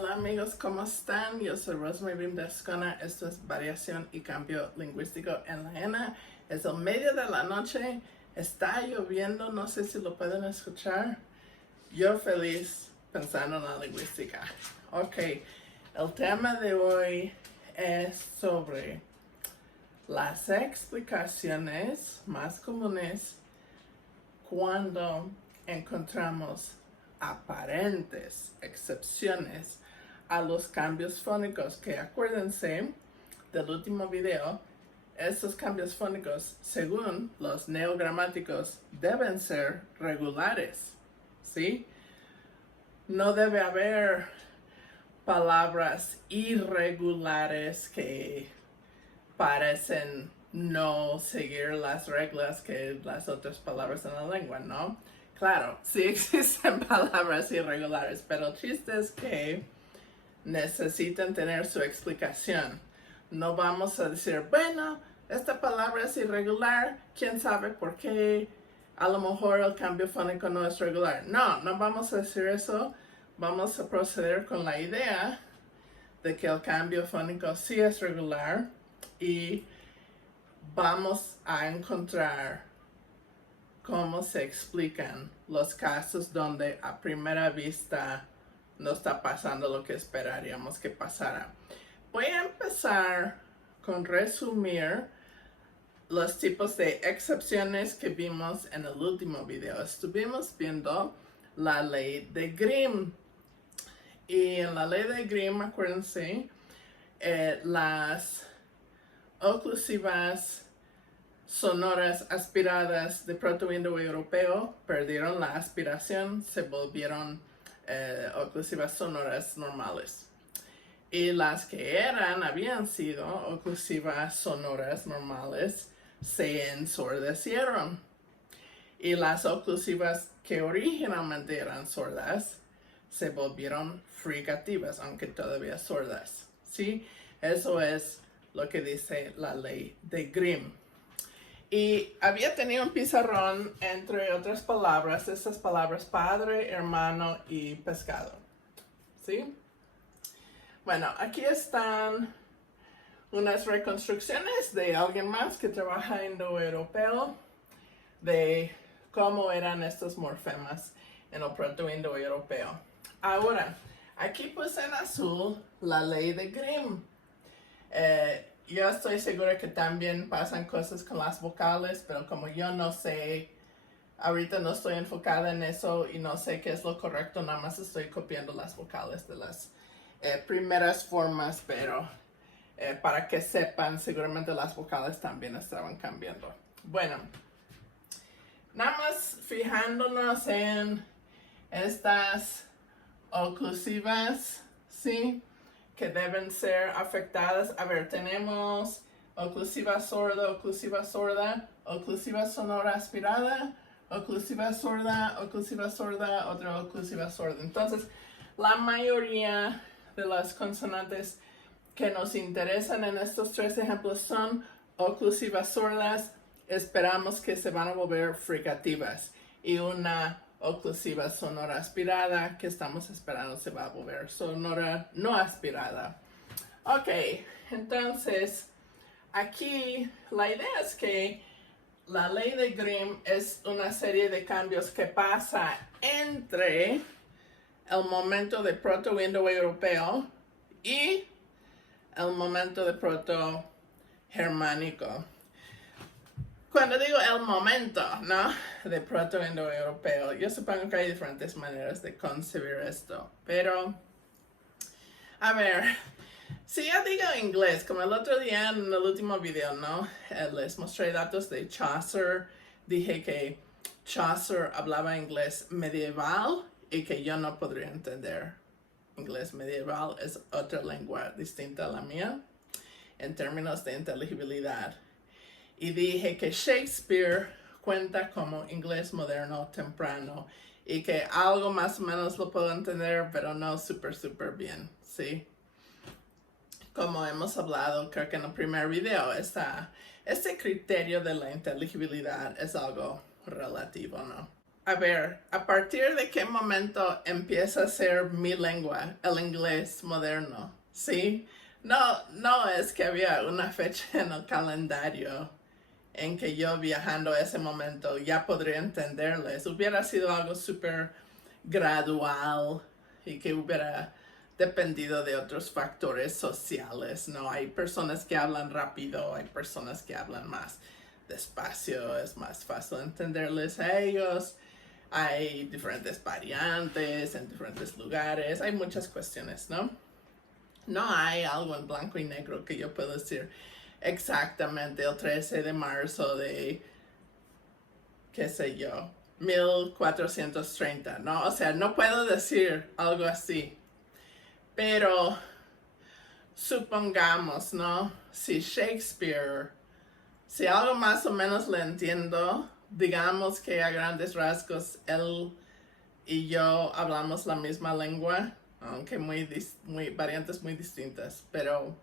Hola amigos, ¿cómo están? Yo soy Rosemary Bindascona. Esto es Variación y Cambio Lingüístico en la ENA. Es el medio de la noche, está lloviendo, no sé si lo pueden escuchar. Yo feliz pensando en la lingüística. Ok, el tema de hoy es sobre las explicaciones más comunes cuando encontramos aparentes excepciones a los cambios fónicos, que acuérdense del último video, estos cambios fónicos, según los neogramáticos, deben ser regulares, ¿sí? No debe haber palabras irregulares que parecen no seguir las reglas que las otras palabras en la lengua, ¿no? Claro, sí existen palabras irregulares, pero el chiste es que necesitan tener su explicación. No vamos a decir, bueno, esta palabra es irregular, quién sabe por qué, a lo mejor el cambio fónico no es regular. No, no vamos a decir eso, vamos a proceder con la idea de que el cambio fónico sí es regular y vamos a encontrar cómo se explican los casos donde a primera vista no está pasando lo que esperaríamos que pasara. Voy a empezar con resumir los tipos de excepciones que vimos en el último video. Estuvimos viendo la ley de Grimm. Y en la ley de Grimm, acuérdense, las oclusivas sonoras aspiradas de proto-indoeuropeo perdieron la aspiración, se volvieron oclusivas sonoras normales. Y las que habían sido oclusivas sonoras normales se ensordecieron. Y las oclusivas que originalmente eran sordas se volvieron fricativas, aunque todavía sordas. ¿Sí? Eso es lo que dice la ley de Grimm. Y había tenido un pizarrón, entre otras palabras, esas palabras padre, hermano y pescado. ¿Sí? Bueno, aquí están unas reconstrucciones de alguien más que trabaja indoeuropeo, de cómo eran estos morfemas en el proto-indoeuropeo. Ahora, aquí puse en azul la ley de Grimm. Yo estoy segura que también pasan cosas con las vocales, pero como yo no sé, ahorita no estoy enfocada en eso y no sé qué es lo correcto, nada más estoy copiando las vocales de las primeras formas, pero para que sepan, seguramente las vocales también estaban cambiando. Bueno, nada más fijándonos en estas oclusivas, ¿sí?, que deben ser afectadas. A ver, tenemos oclusiva sorda, oclusiva sonora aspirada, oclusiva sorda, otra oclusiva sorda. Entonces, la mayoría de las consonantes que nos interesan en estos tres ejemplos son oclusivas sordas. Esperamos que se van a volver fricativas. Y una oclusiva sonora aspirada que estamos esperando se va a volver sonora no aspirada. Ok, entonces aquí la idea es que la ley de Grimm es una serie de cambios que pasa entre el momento de proto-indoeuropeo y el momento de proto-germánico. Cuando digo el momento, ¿no?, de proto-indoeuropeo, yo supongo que hay diferentes maneras de concebir esto. Pero, a ver, si yo digo inglés, como el otro día en el último video, ¿no?, les mostré datos de Chaucer. Dije que Chaucer hablaba inglés medieval y que yo no podría entender inglés medieval. Es otra lengua distinta a la mía en términos de inteligibilidad. Y dije que Shakespeare cuenta como inglés moderno temprano y que algo más o menos lo puedo entender, pero no súper bien, ¿sí? Como hemos hablado, creo que en el primer video, este criterio de la inteligibilidad es algo relativo, ¿no? a ver, ¿a partir de qué momento empieza a ser mi lengua, el inglés moderno? ¿Sí? No es que había una fecha en el calendario en que yo viajando a ese momento ya podría entenderles. Hubiera sido algo súper gradual y que hubiera dependido de otros factores sociales, ¿no? Hay personas que hablan rápido, hay personas que hablan más despacio, es más fácil entenderles a ellos. Hay diferentes variantes en diferentes lugares, hay muchas cuestiones, ¿no? No hay algo en blanco y negro que yo pueda decir exactamente el 13 de marzo de, qué sé yo, 1430, ¿no? O sea, no puedo decir algo así. Pero supongamos, ¿no? Si Shakespeare, si algo más o menos le entiendo, digamos que a grandes rasgos él y yo hablamos la misma lengua, aunque muy variantes muy distintas, pero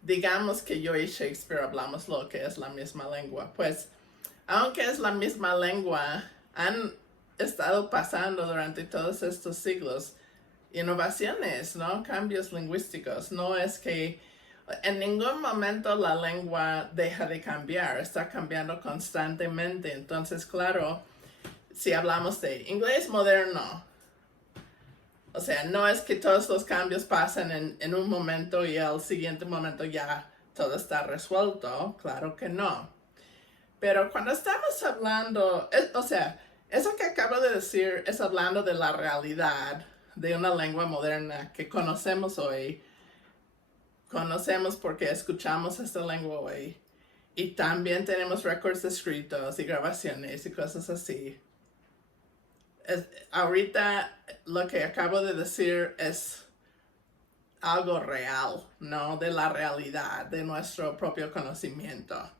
digamos que yo y Shakespeare hablamos lo que es la misma lengua. Pues, aunque es la misma lengua, han estado pasando durante todos estos siglos innovaciones, ¿no? Cambios lingüísticos. No es que en ningún momento la lengua deja de cambiar, está cambiando constantemente. Entonces, claro, si hablamos de inglés moderno, o sea, no es que todos los cambios pasan en un momento y al siguiente momento ya todo está resuelto, claro que no. Pero cuando estamos hablando, o sea, eso que acabo de decir es hablando de la realidad de una lengua moderna que conocemos hoy. Conocemos porque escuchamos esta lengua hoy. Y también tenemos récords escritos y grabaciones y cosas así. Ahorita lo que acabo de decir es algo real, ¿no? De la realidad, de nuestro propio conocimiento.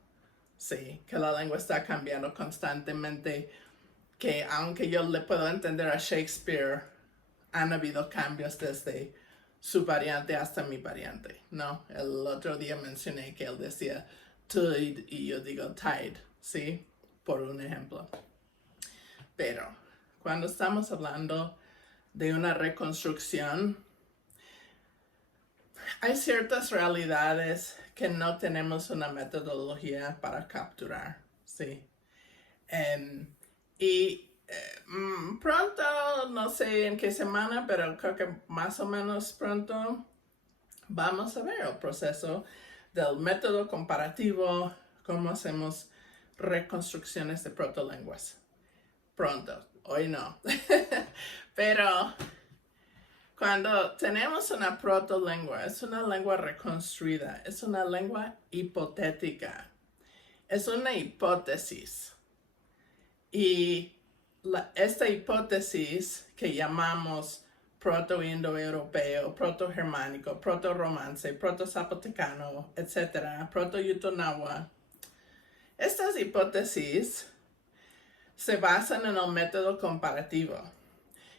Sí, que la lengua está cambiando constantemente, que aunque yo le puedo entender a Shakespeare, han habido cambios desde su variante hasta mi variante, ¿no? El otro día mencioné que él decía tide y yo digo tide, ¿sí? Por un ejemplo. Pero cuando estamos hablando de una reconstrucción, hay ciertas realidades que no tenemos una metodología para capturar, ¿sí? Y pronto, no sé en qué semana, pero creo que más o menos pronto vamos a ver el proceso del método comparativo, cómo hacemos reconstrucciones de protolenguas. Pronto, hoy no. Pero cuando tenemos una protolengua, es una lengua reconstruida, es una lengua hipotética, es una hipótesis. Y esta hipótesis que llamamos proto-indoeuropeo, proto-germánico, proto-romance, proto-zapotecano, etc., proto-yutonawa, estas hipótesis se basan en el método comparativo,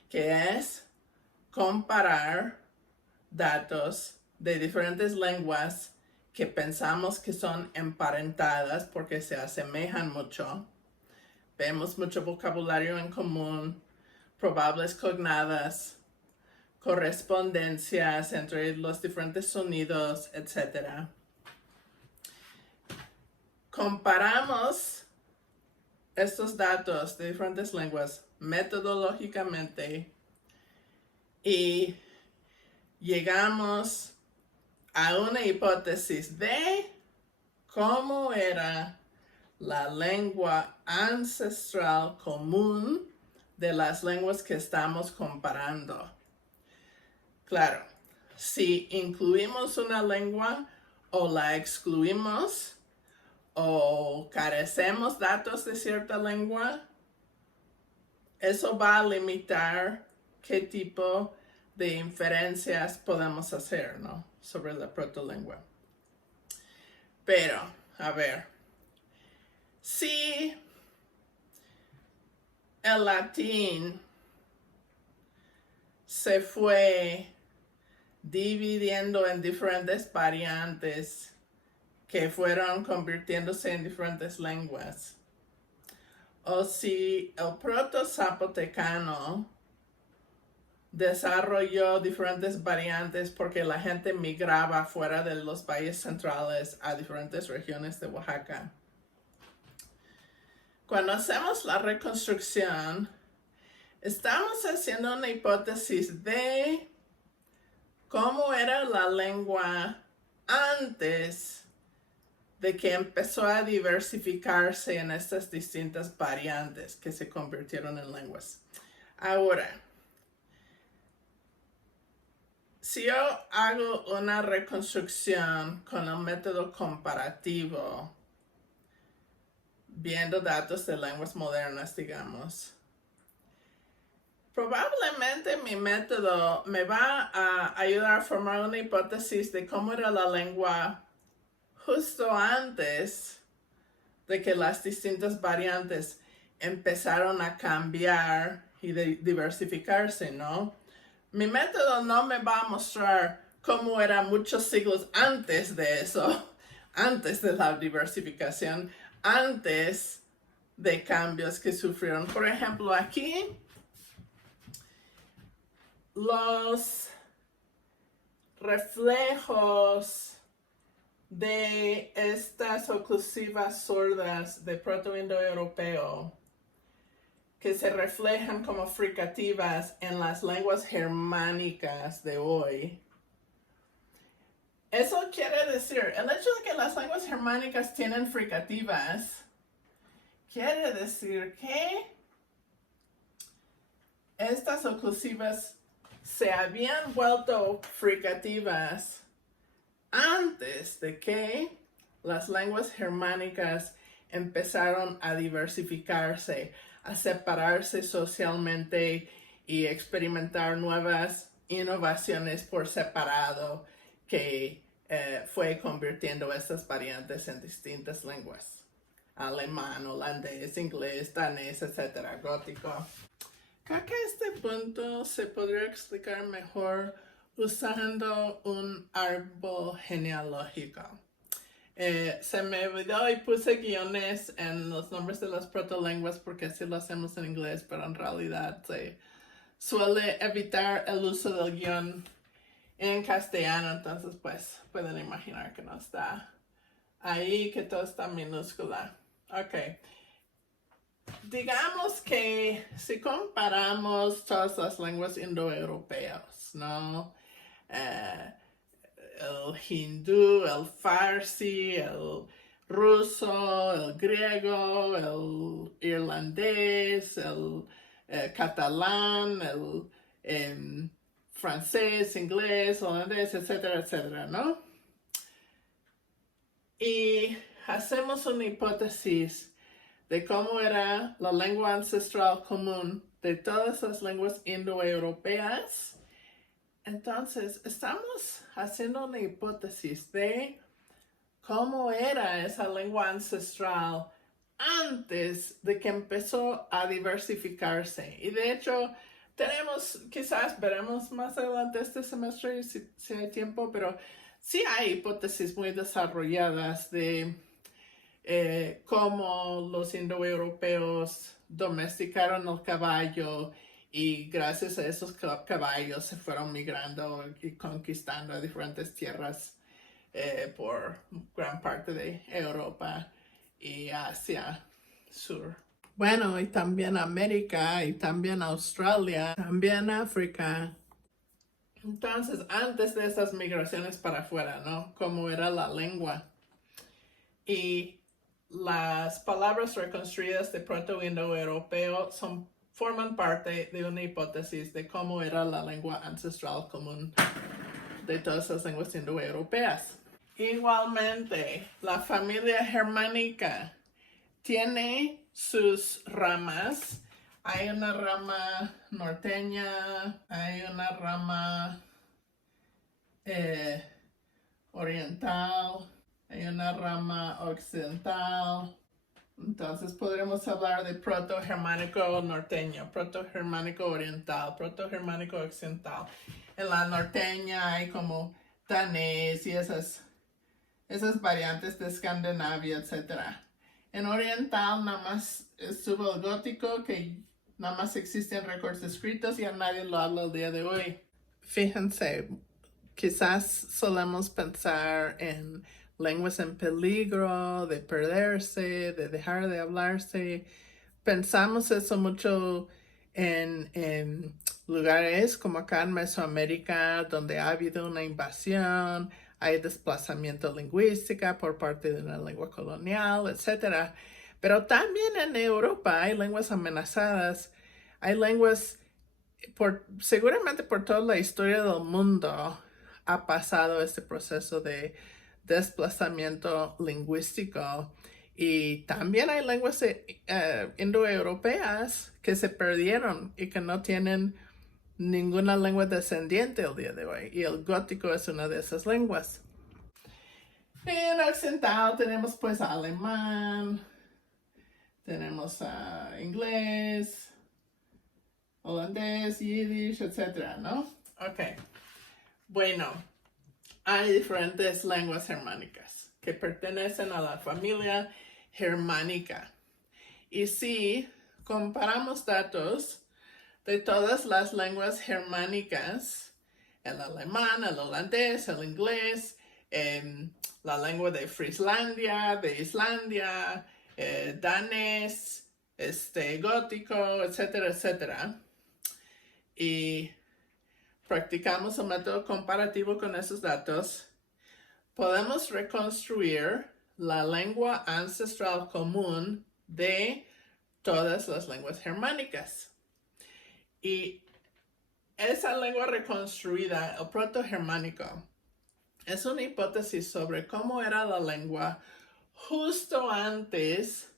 que es comparar datos de diferentes lenguas que pensamos que son emparentadas porque se asemejan mucho. Vemos mucho vocabulario en común, probables cognadas, correspondencias entre los diferentes sonidos, etc. Comparamos estos datos de diferentes lenguas metodológicamente y llegamos a una hipótesis de cómo era la lengua ancestral común de las lenguas que estamos comparando. Claro, si incluimos una lengua o la excluimos o carecemos datos de cierta lengua, eso va a limitar qué tipo de inferencias podemos hacer, ¿no? Sobre la protolengua. Pero, a ver, si el latín se fue dividiendo en diferentes variantes que fueron convirtiéndose en diferentes lenguas, o si el proto-zapotecano desarrolló diferentes variantes porque la gente migraba fuera de los valles centrales a diferentes regiones de Oaxaca. Cuando hacemos la reconstrucción, estamos haciendo una hipótesis de cómo era la lengua antes de que empezó a diversificarse en estas distintas variantes que se convirtieron en lenguas. Ahora, si yo hago una reconstrucción con el método comparativo, viendo datos de lenguas modernas, digamos, probablemente mi método me va a ayudar a formar una hipótesis de cómo era la lengua justo antes de que las distintas variantes empezaron a cambiar y diversificarse, ¿no? Mi método no me va a mostrar cómo era muchos siglos antes de eso, antes de la diversificación, antes de cambios que sufrieron. Por ejemplo, aquí los reflejos de estas oclusivas sordas de proto-indoeuropeo que se reflejan como fricativas en las lenguas germánicas de hoy. Eso quiere decir, el hecho de que las lenguas germánicas tienen fricativas, quiere decir que estas oclusivas se habían vuelto fricativas antes de que las lenguas germánicas empezaron a diversificarse, a separarse socialmente y experimentar nuevas innovaciones por separado que fue convirtiendo estas variantes en distintas lenguas. Alemán, holandés, inglés, danés, etc. Gótico. Creo que a este punto se podría explicar mejor usando un árbol genealógico. Se me olvidó y puse guiones en los nombres de las protolenguas porque así lo hacemos en inglés, pero en realidad se suele evitar el uso del guión en castellano, entonces pues pueden imaginar que no está ahí, que todo está minúscula. Ok. Digamos que si comparamos todas las lenguas indoeuropeas, ¿no? El hindú, el farsi, el ruso, el griego, el irlandés, el catalán, el francés, inglés, holandés, etcétera, etcétera, ¿no? Y hacemos una hipótesis de cómo era la lengua ancestral común de todas las lenguas indoeuropeas. Entonces, estamos haciendo una hipótesis de cómo era esa lengua ancestral antes de que empezó a diversificarse. Y de hecho, quizás veremos más adelante este semestre si hay tiempo, pero sí hay hipótesis muy desarrolladas de cómo los indoeuropeos domesticaron el caballo y gracias a esos caballos se fueron migrando y conquistando diferentes tierras por gran parte de Europa y Asia Sur. Bueno, y también América, y también Australia, también África. Entonces, antes de esas migraciones para afuera, ¿no? Cómo era la lengua. Y las palabras reconstruidas de proto-indoeuropeo forman parte de una hipótesis de cómo era la lengua ancestral común de todas las lenguas indoeuropeas. Igualmente, la familia germánica tiene sus ramas. Hay una rama norteña, hay una rama oriental, hay una rama occidental. Entonces podremos hablar de proto-germánico norteño, proto-germánico oriental, proto-germánico occidental. En la norteña hay como danés y esas variantes de Escandinavia, etc. En oriental nada más estuvo el gótico, que nada más existen récords escritos y a nadie lo habla el día de hoy. Fíjense, quizás solemos pensar en lenguas en peligro, de perderse, de dejar de hablarse. Pensamos eso mucho en lugares como acá en Mesoamérica, donde ha habido una invasión, hay desplazamiento lingüístico por parte de una lengua colonial, etc. Pero también en Europa hay lenguas amenazadas, hay lenguas, seguramente por toda la historia del mundo ha pasado este proceso de desplazamiento lingüístico. Y también hay lenguas indoeuropeas que se perdieron y que no tienen ninguna lengua descendiente el día de hoy. Y el gótico es una de esas lenguas. En occidental tenemos pues alemán, tenemos inglés, holandés, yiddish, etc., ¿no? Ok. Bueno, hay diferentes lenguas germánicas que pertenecen a la familia germánica. Y si comparamos datos de todas las lenguas germánicas, el alemán, el holandés, el inglés, la lengua de Frieslandia, de Islandia, danés, gótico, etcétera, etcétera. Y practicamos un método comparativo con esos datos, podemos reconstruir la lengua ancestral común de todas las lenguas germánicas. Y esa lengua reconstruida, el proto-germánico, es una hipótesis sobre cómo era la lengua justo antes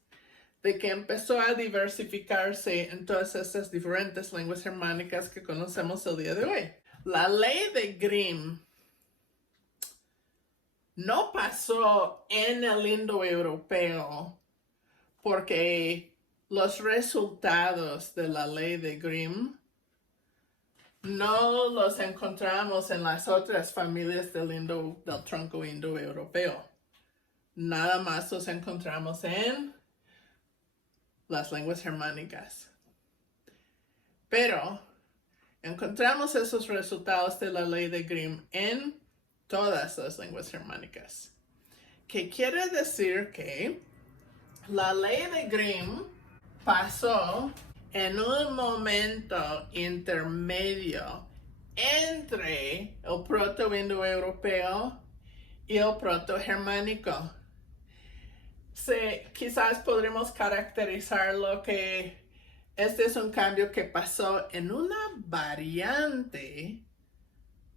de que empezó a diversificarse en todas estas diferentes lenguas germánicas que conocemos el día de hoy. La ley de Grimm no pasó en el indoeuropeo porque los resultados de la ley de Grimm no los encontramos en las otras familias del tronco indoeuropeo. Nada más los encontramos en las lenguas germánicas. Pero encontramos esos resultados de la ley de Grimm en todas las lenguas germánicas. ¿Qué quiere decir? Que la ley de Grimm pasó en un momento intermedio entre el proto-indoeuropeo y el proto-germánico. Quizás podremos caracterizarlo que este es un cambio que pasó en una variante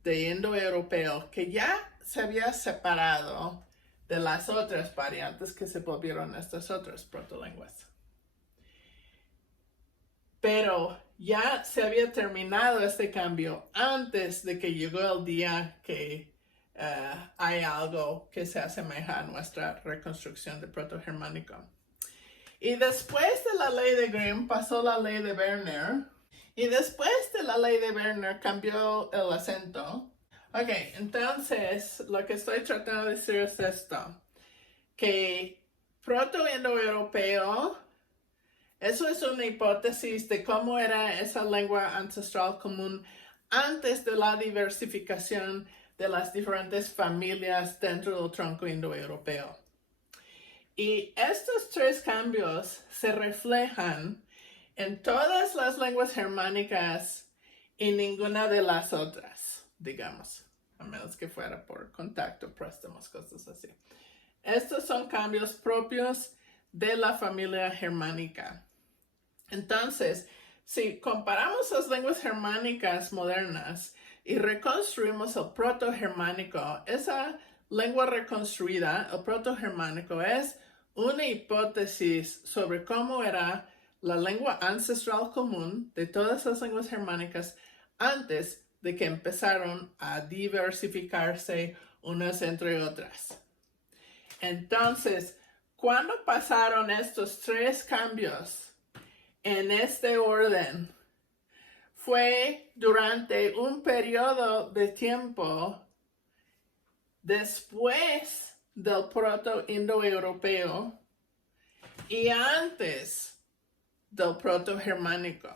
de indoeuropeo que ya se había separado de las otras variantes que se volvieron estas otras protolenguas. Pero ya se había terminado este cambio antes de que llegó el día que hay algo que se asemeja a nuestra reconstrucción de proto-germánico. Y después de la ley de Grimm pasó la ley de Werner. Y después de la ley de Werner cambió el acento. Ok, entonces lo que estoy tratando de decir es esto. Que proto-indoeuropeo, eso es una hipótesis de cómo era esa lengua ancestral común antes de la diversificación de las diferentes familias dentro del tronco indoeuropeo. Y estos tres cambios se reflejan en todas las lenguas germánicas y ninguna de las otras, digamos, a menos que fuera por contacto, préstamos, cosas así. Estos son cambios propios de la familia germánica. Entonces, si comparamos las lenguas germánicas modernas y reconstruimos el proto-germánico, esa lengua reconstruida, el proto-germánico, es una hipótesis sobre cómo era la lengua ancestral común de todas las lenguas germánicas antes de que empezaron a diversificarse unas entre otras. Entonces, ¿cuándo pasaron estos tres cambios en este orden? Fue durante un periodo de tiempo después del proto-indoeuropeo y antes del proto-germánico.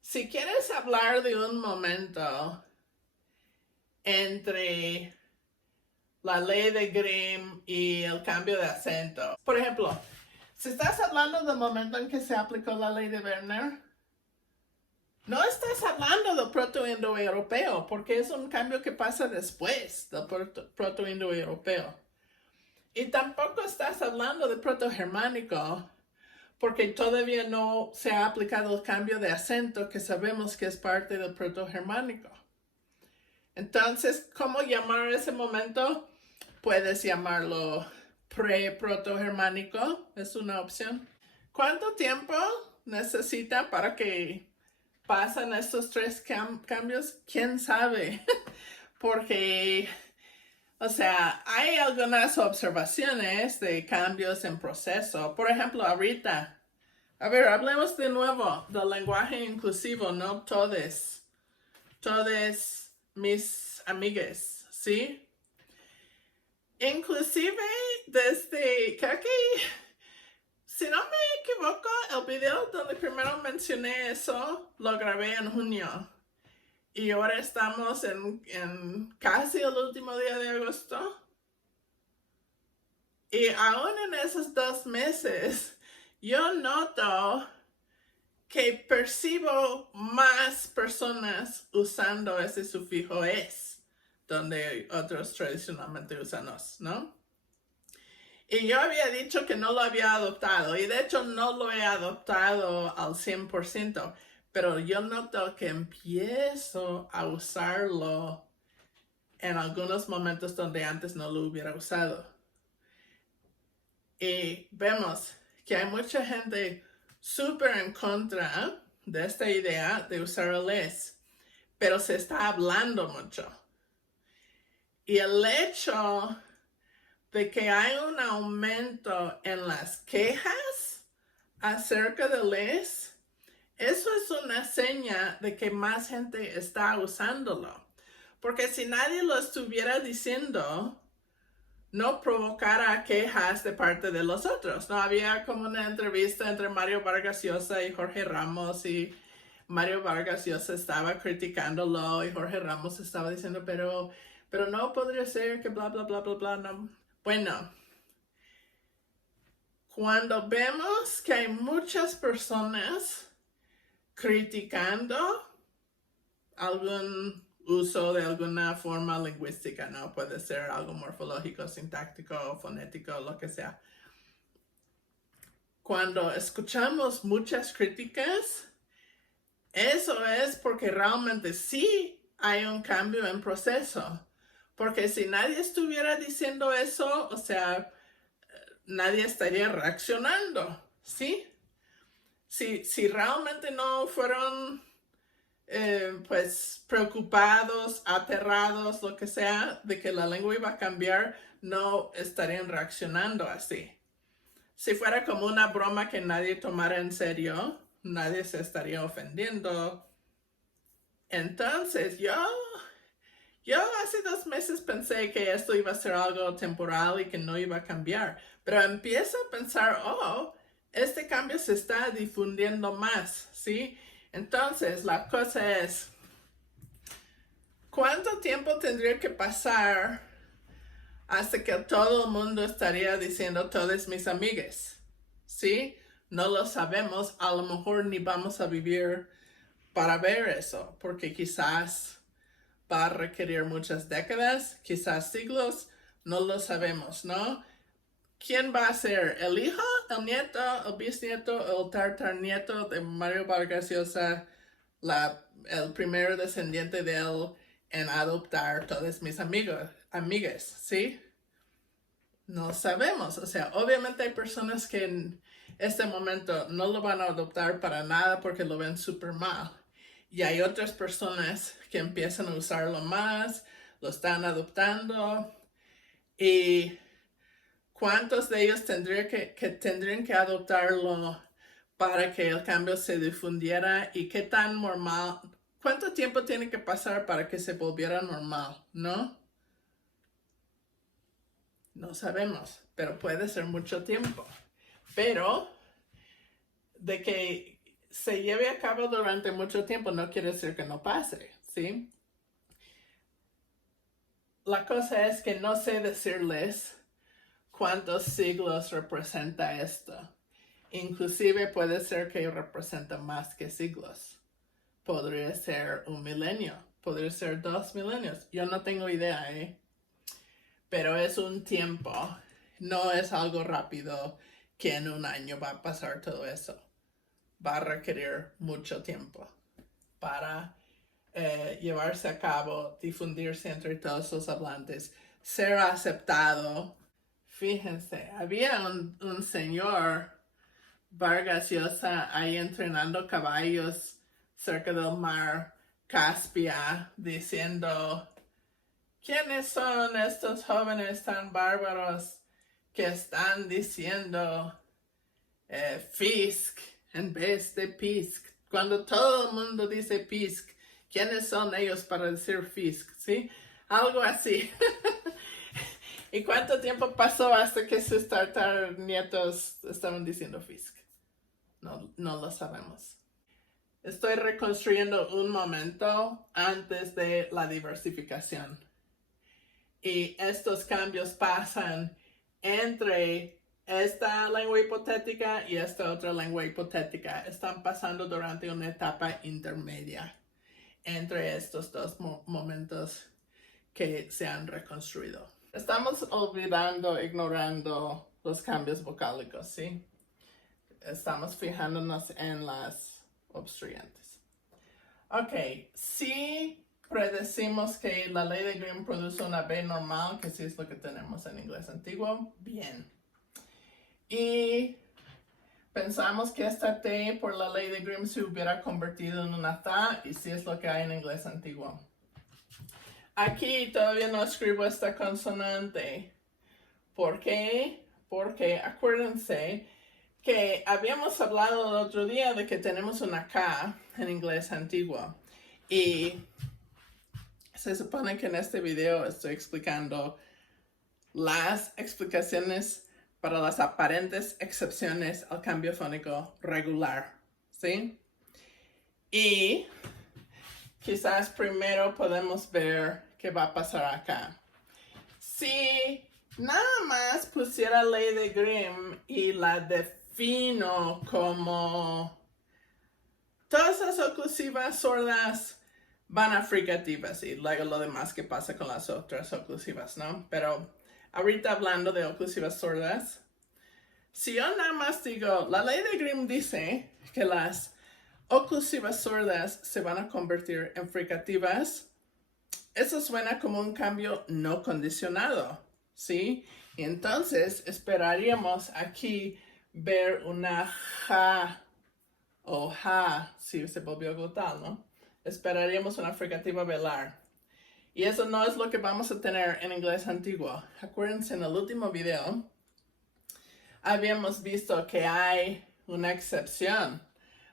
Si quieres hablar de un momento entre la ley de Grimm y el cambio de acento, por ejemplo, si estás hablando del momento en que se aplicó la ley de Werner, no estás hablando del proto-indoeuropeo, porque es un cambio que pasa después del proto-indoeuropeo. Y tampoco estás hablando de proto-germánico, porque todavía no se ha aplicado el cambio de acento que sabemos que es parte del proto-germánico. Entonces, ¿cómo llamar ese momento? Puedes llamarlo pre-proto-germánico, es una opción. ¿Cuánto tiempo necesita para que pasen estos tres cambios? ¿Quién sabe? Porque, o sea, hay algunas observaciones de cambios en proceso. Por ejemplo, ahorita, a ver, hablemos de nuevo del lenguaje inclusivo, no todes mis amigues, ¿sí? Inclusive desde, creo que, si no me equivoco, el video donde primero mencioné eso, lo grabé en junio. Y ahora estamos en casi el último día de agosto. Y aún en esos 2 meses, yo noto que percibo más personas usando ese sufijo es, donde otros tradicionalmente usan os, ¿no? Y yo había dicho que no lo había adoptado, y de hecho no lo he adoptado al 100%, pero yo noto que empiezo a usarlo en algunos momentos donde antes no lo hubiera usado. Y vemos que hay mucha gente súper en contra de esta idea de usar el es, pero se está hablando mucho. Y el hecho de que hay un aumento en las quejas acerca del es, eso es una seña de que más gente está usándolo. Porque si nadie lo estuviera diciendo, no provocara quejas de parte de los otros. No había como una entrevista entre Mario Vargas Llosa y Jorge Ramos, y Mario Vargas Llosa estaba criticándolo y Jorge Ramos estaba diciendo, pero no podría ser que bla, bla, bla, bla, bla. No. Bueno, cuando vemos que hay muchas personas criticando algún uso de alguna forma lingüística, ¿no? Puede ser algo morfológico, sintáctico, fonético, lo que sea. Cuando escuchamos muchas críticas, eso es porque realmente sí hay un cambio en proceso. Porque si nadie estuviera diciendo eso, o sea, nadie estaría reaccionando, ¿sí? Si realmente no fueron pues preocupados, aterrados, lo que sea, de que la lengua iba a cambiar, no estarían reaccionando así. Si fuera como una broma que nadie tomara en serio, nadie se estaría ofendiendo. Entonces yo hace 2 meses pensé que esto iba a ser algo temporal y que no iba a cambiar, pero empiezo a pensar, este cambio se está difundiendo más, ¿sí? Entonces, la cosa es, ¿cuánto tiempo tendría que pasar hasta que todo el mundo estaría diciendo todas mis amigas? ¿Sí? No lo sabemos, a lo mejor ni vamos a vivir para ver eso, porque quizás va a requerir muchas décadas, quizás siglos, no lo sabemos, ¿no? ¿Quién va a ser? ¿El hijo, el nieto, el bisnieto, el tartarnieto de Mario Vargas Llosa, el primer descendiente de él en adoptar todas mis amigas, ¿sí? No sabemos, o sea, obviamente hay personas que en este momento no lo van a adoptar para nada porque lo ven súper mal. Y hay otras personas que empiezan a usarlo más, lo están adoptando, y ¿cuántos de ellos tendrían que adoptarlo para que el cambio se difundiera? ¿Y qué tan normal? ¿Cuánto tiempo tiene que pasar para que se volviera normal? ¿No? No sabemos, pero puede ser mucho tiempo. Pero de que se lleve a cabo durante mucho tiempo no quiere decir que no pase, ¿sí? La cosa es que no sé decirles cuántos siglos representa esto. Inclusive puede ser que representa más que siglos. Podría ser 1 milenio, podría ser 2 milenios. Yo no tengo idea, pero es un tiempo. No es algo rápido que en un año va a pasar todo eso. Va a requerir mucho tiempo para llevarse a cabo, difundirse entre todos los hablantes, ser aceptado. Fíjense, había un señor, Vargas Llosa, ahí entrenando caballos cerca del mar Caspia, diciendo, ¿quiénes son estos jóvenes tan bárbaros que están diciendo Fisk en vez de Pisk? Cuando todo el mundo dice Pisk, ¿quiénes son ellos para decir Fisk? ¿Sí? Algo así. ¿Y cuánto tiempo pasó hasta que sus nietos estaban diciendo Fisk? No lo sabemos. Estoy reconstruyendo un momento antes de la diversificación. Y estos cambios pasan entre esta lengua hipotética y esta otra lengua hipotética. Están pasando durante una etapa intermedia entre estos dos momentos que se han reconstruido. Estamos olvidando, ignorando los cambios vocálicos, ¿sí? Estamos fijándonos en las obstruyentes. Ok, si predecimos que la ley de Grimm produce una B normal, que sí es lo que tenemos en inglés antiguo, bien. Y pensamos que esta T por la ley de Grimm se hubiera convertido en una THA, y sí es lo que hay en inglés antiguo. Aquí todavía no escribo esta consonante. ¿Por qué? Porque acuérdense que habíamos hablado el otro día de que tenemos una K en inglés antiguo. Y se supone que en este video estoy explicando las explicaciones para las aparentes excepciones al cambio fónico regular, ¿sí? Y quizás primero podemos ver qué va a pasar acá. Si nada más pusiera ley de Grimm y la defino como todas las oclusivas sordas van a fricativas y luego lo demás que pasa con las otras oclusivas, ¿no? Pero ahorita hablando de oclusivas sordas, si yo nada más digo, la ley de Grimm dice que las oclusivas sordas se van a convertir en fricativas, eso suena como un cambio no condicionado, ¿sí? Y entonces esperaríamos aquí ver una ja o ja, si se volvió glotal, ¿no? Esperaríamos una fricativa velar. Y eso no es lo que vamos a tener en inglés antiguo. Acuérdense, en el último video habíamos visto que hay una excepción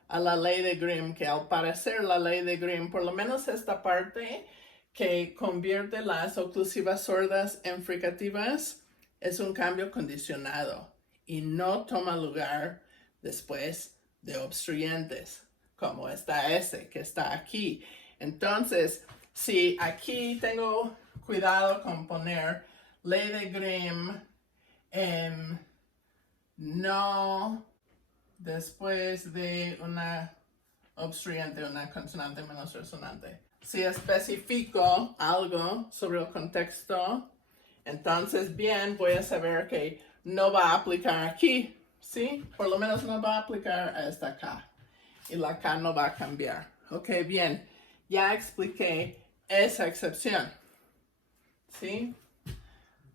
a la ley de Grimm, que al parecer la ley de Grimm, por lo menos esta parte que convierte las oclusivas sordas en fricativas, es un cambio condicionado y no toma lugar después de obstruyentes, como esta S que está aquí. Entonces, si aquí tengo cuidado con poner ley de Grimm no después de una obstruyente, una consonante menos resonante. Si especifico algo sobre el contexto, entonces bien, voy a saber que no va a aplicar aquí, ¿sí? Por lo menos no va a aplicar a esta K. Y la K no va a cambiar. Ok, bien. Ya expliqué esa excepción, ¿sí?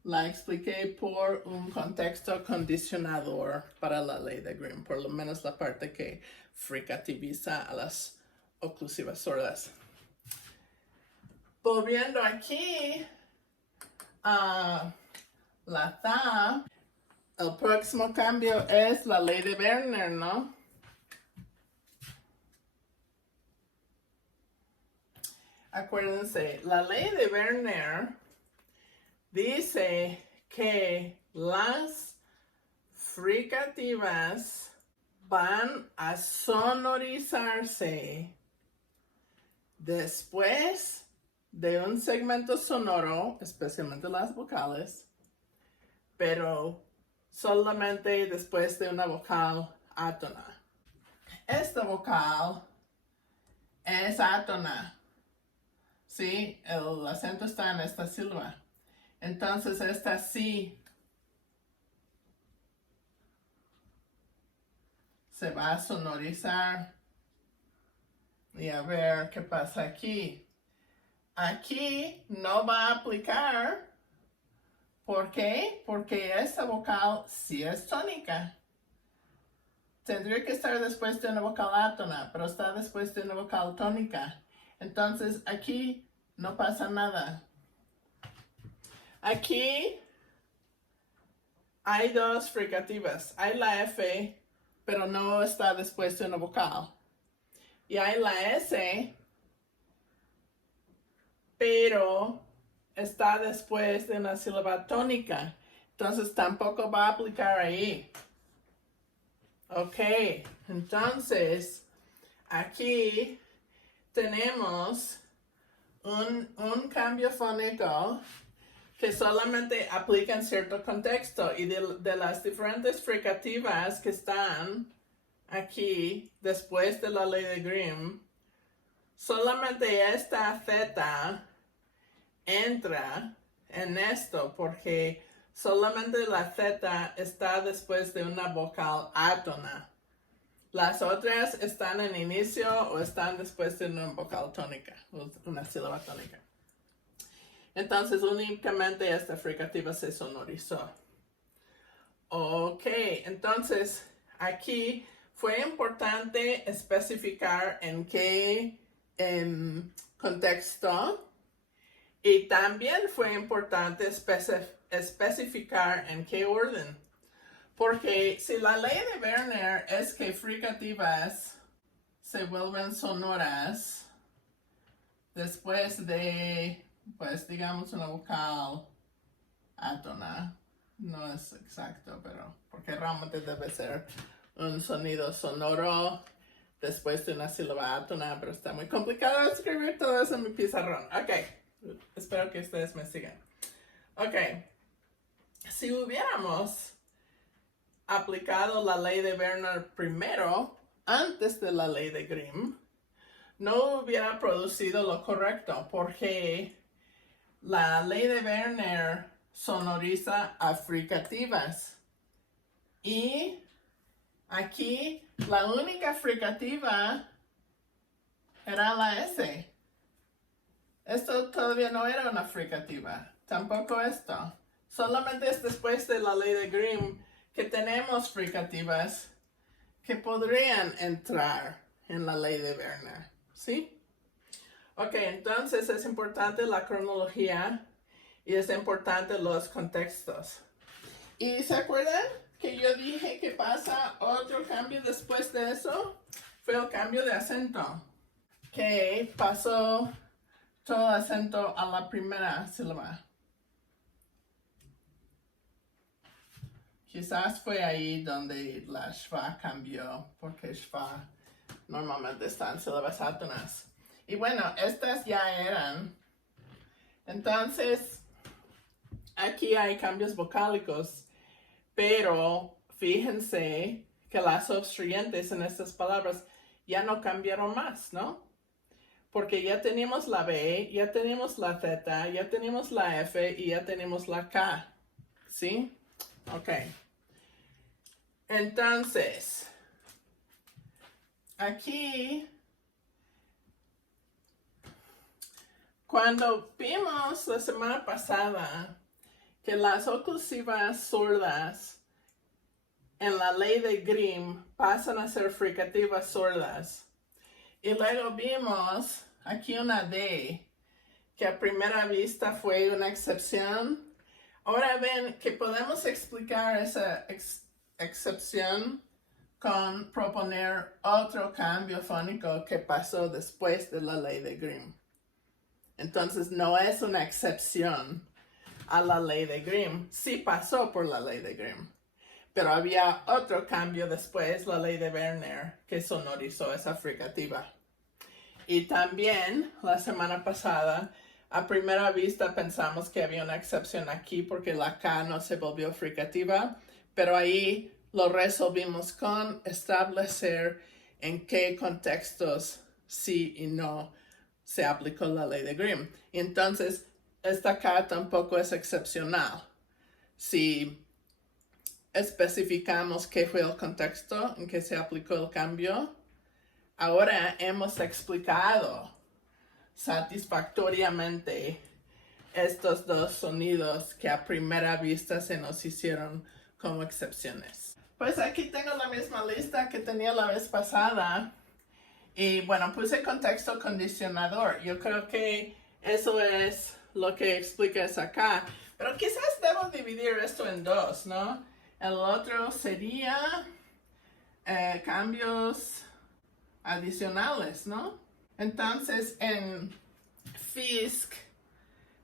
La expliqué por un contexto condicionador para la ley de Grimm, por lo menos la parte que fricativiza a las oclusivas sordas. Volviendo aquí a la TA, el próximo cambio es la ley de Werner, ¿no? Acuérdense, la ley de Werner dice que las fricativas van a sonorizarse después de un segmento sonoro, especialmente las vocales, pero solamente después de una vocal átona. Esta vocal es átona. Sí, el acento está en esta sílaba. Entonces esta sí se va a sonorizar. Y a ver qué pasa aquí. Aquí no va a aplicar. ¿Por qué? Porque esta vocal sí es tónica. Tendría que estar después de una vocal átona, pero está después de una vocal tónica. Entonces aquí no pasa nada. Aquí hay dos fricativas. Hay la F, pero no está después de una vocal. Y hay la S, pero está después de una sílaba tónica. Entonces tampoco va a aplicar ahí. Ok, entonces aquí tenemos un cambio fónico que solamente aplica en cierto contexto, y de las diferentes fricativas que están aquí después de la ley de Grimm, solamente esta Z entra en esto porque solamente la Z está después de una vocal átona. Las otras están en inicio o están después de una vocal tónica, una sílaba tónica. Entonces únicamente esta fricativa se sonorizó. Ok, entonces aquí fue importante especificar en qué contexto, y también fue importante especificar en qué orden. Porque si la ley de Werner es que fricativas se vuelven sonoras después de, pues digamos, una vocal átona, no es exacto, pero porque realmente debe ser un sonido sonoro después de una sílaba átona, pero está muy complicado escribir todo eso en mi pizarrón. Ok, espero que ustedes me sigan. Ok, si hubiéramos aplicado la ley de Werner primero, antes de la ley de Grimm, no hubiera producido lo correcto, porque la ley de Werner sonoriza a fricativas. Y aquí la única fricativa era la S. Esto todavía no era una fricativa, tampoco esto. Solamente es después de la ley de Grimm que tenemos fricativas que podrían entrar en la ley de Werner, ¿sí? Ok, entonces es importante la cronología y es importante los contextos. ¿Y se acuerdan que yo dije que pasa otro cambio después de eso? Fue el cambio de acento, que pasó todo acento a la primera sílaba. Quizás fue ahí donde la schwa cambió, porque schwa normalmente están sílabas átonas. Y bueno, estas ya eran. Entonces, aquí hay cambios vocálicos, pero fíjense que las obstruyentes en estas palabras ya no cambiaron más, ¿no? Porque ya tenemos la B, ya tenemos la Z, ya tenemos la F y ya tenemos la K, ¿sí? Ok. Entonces, aquí, cuando vimos la semana pasada que las oclusivas sordas en la ley de Grimm pasan a ser fricativas sordas, y luego vimos aquí una D, que a primera vista fue una excepción. Ahora ven que podemos explicar esa excepción con proponer otro cambio fónico que pasó después de la ley de Grimm. Entonces no es una excepción a la ley de Grimm, sí pasó por la ley de Grimm, Pero había otro cambio después, la ley de Werner, que sonorizó esa fricativa. Y también la semana pasada, a primera vista pensamos que había una excepción aquí porque la K no se volvió fricativa, pero ahí lo resolvimos con establecer en qué contextos sí y no se aplicó la ley de Grimm. Y entonces, esta K tampoco es excepcional. Si especificamos qué fue el contexto en que se aplicó el cambio, ahora hemos explicado satisfactoriamente estos dos sonidos que a primera vista se nos hicieron como excepciones. Pues aquí tengo la misma lista que tenía la vez pasada. Y bueno, puse contexto condicionador. Yo creo que eso es lo que explicas acá. Pero quizás debo dividir esto en dos, ¿no? El otro sería cambios adicionales, ¿no? Entonces, en Fisk,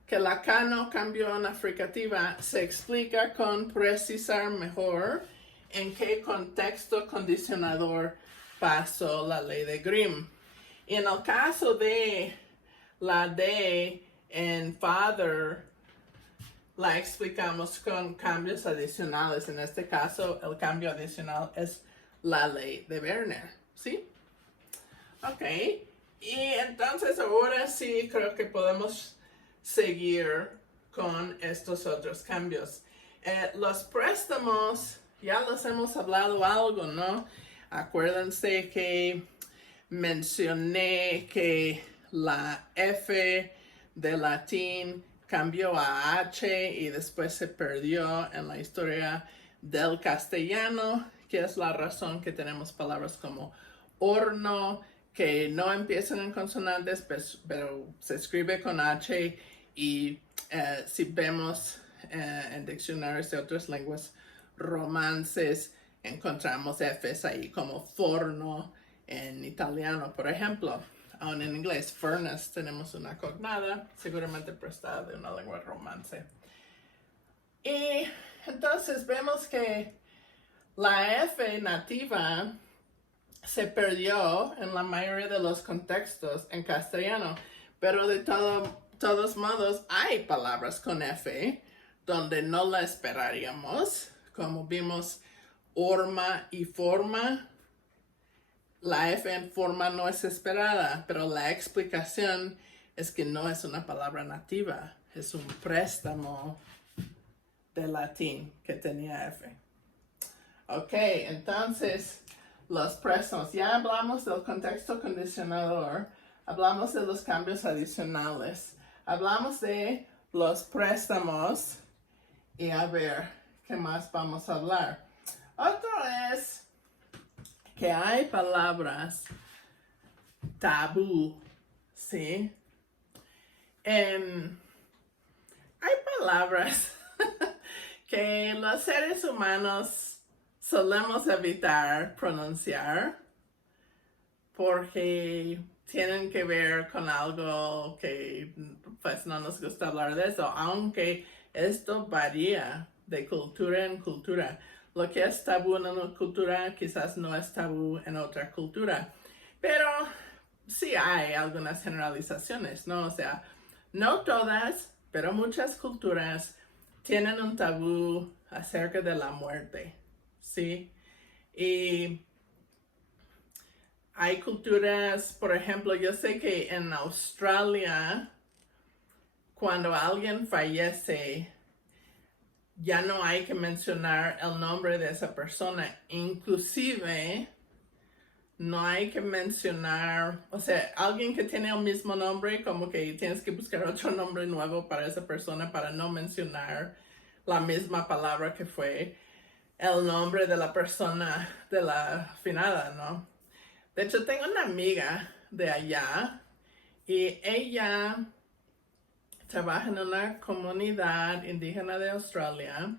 que la K no cambió en la fricativa, se explica con precisar mejor en qué contexto condicionador pasó la ley de Grimm. Y en el caso de la D en father, la explicamos con cambios adicionales. En este caso, el cambio adicional es la ley de Werner, ¿sí? Ok, y entonces ahora sí creo que podemos seguir con estos otros cambios. Los préstamos, ya los hemos hablado algo, ¿no? Acuérdense que mencioné que la F de latín cambió a H y después se perdió en la historia del castellano, que es la razón que tenemos palabras como horno, que no empiezan en consonantes, pero se escribe con H, y si vemos en diccionarios de otras lenguas romances, encontramos Fs ahí como forno en italiano, por ejemplo. Aún en inglés, furnace, tenemos una cognada, seguramente prestada de una lengua romance. Y entonces vemos que la F nativa se perdió en la mayoría de los contextos en castellano, pero de todos modos hay palabras con F donde no la esperaríamos, como vimos horma y forma. La F en forma no es esperada, pero la explicación es que no es una palabra nativa, es un préstamo de latín que tenía F. Ok, entonces los préstamos. Ya hablamos del contexto condicionador, hablamos de los cambios adicionales, hablamos de los préstamos y a ver, ¿qué más vamos a hablar? Otro es que hay palabras tabú, ¿sí? Hay palabras que los seres humanos solemos evitar pronunciar porque tienen que ver con algo que pues no nos gusta hablar de eso, aunque esto varía de cultura en cultura. Lo que es tabú en una cultura quizás no es tabú en otra cultura, pero sí hay algunas generalizaciones, ¿no? O sea, no todas, pero muchas culturas tienen un tabú acerca de la muerte, ¿sí? Y hay culturas, por ejemplo, yo sé que en Australia, cuando alguien fallece, ya no hay que mencionar el nombre de esa persona. Inclusive, no hay que mencionar, o sea, alguien que tiene el mismo nombre, como que tienes que buscar otro nombre nuevo para esa persona para no mencionar la misma palabra que fue el nombre de la persona de la finada, ¿no? De hecho, tengo una amiga de allá y ella trabaja en una comunidad indígena de Australia,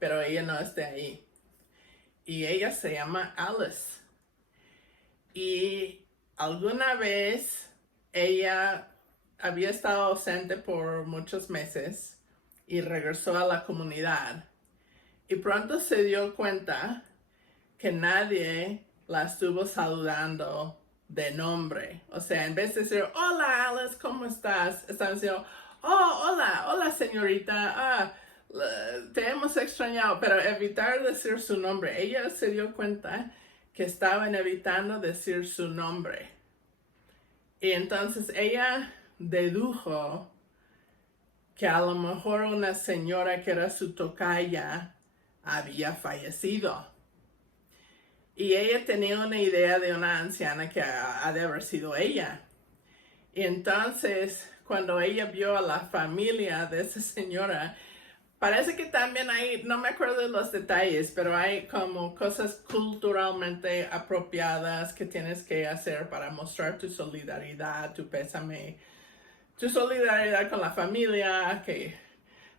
pero ella no es de ahí. Y ella se llama Alice. Y alguna vez ella había estado ausente por muchos meses y regresó a la comunidad. Y pronto se dio cuenta que nadie la estuvo saludando de nombre. O sea, en vez de decir, hola Alice, ¿cómo estás? Estaban diciendo, oh, hola señorita, te hemos extrañado, pero evitar decir su nombre. Ella se dio cuenta que estaban evitando decir su nombre. Y entonces ella dedujo que a lo mejor una señora que era su tocaya había fallecido. Y ella tenía una idea de una anciana que ha de haber sido ella. Y entonces, cuando ella vio a la familia de esa señora, parece que también hay, no me acuerdo de los detalles, pero hay como cosas culturalmente apropiadas que tienes que hacer para mostrar tu solidaridad, tu pésame, tu solidaridad con la familia, que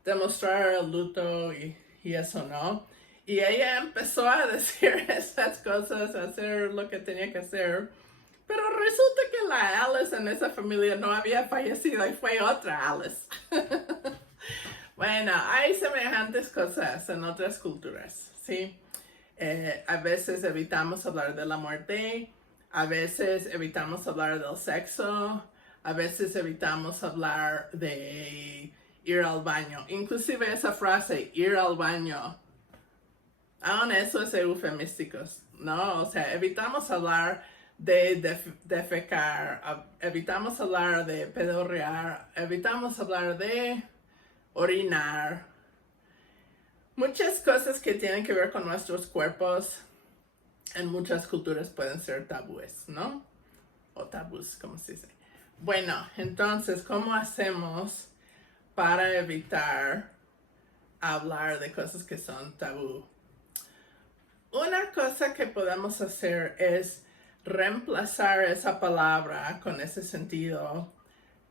demostrar el luto y eso, ¿no? Y ella empezó a decir esas cosas, a hacer lo que tenía que hacer. Pero resulta que la Alice en esa familia no había fallecido y fue otra Alice. Bueno, hay semejantes cosas en otras culturas, ¿sí? A veces evitamos hablar de la muerte, a veces evitamos hablar del sexo, a veces evitamos hablar de ir al baño. Inclusive esa frase, ir al baño, aún eso es eufemístico, ¿no? O sea, evitamos hablar de defecar, evitamos hablar de pedorrear, evitamos hablar de orinar. Muchas cosas que tienen que ver con nuestros cuerpos en muchas culturas pueden ser tabúes, ¿no? O tabús, como se dice. Bueno, entonces, ¿cómo hacemos para evitar hablar de cosas que son tabú? Una cosa que podemos hacer es reemplazar esa palabra con ese sentido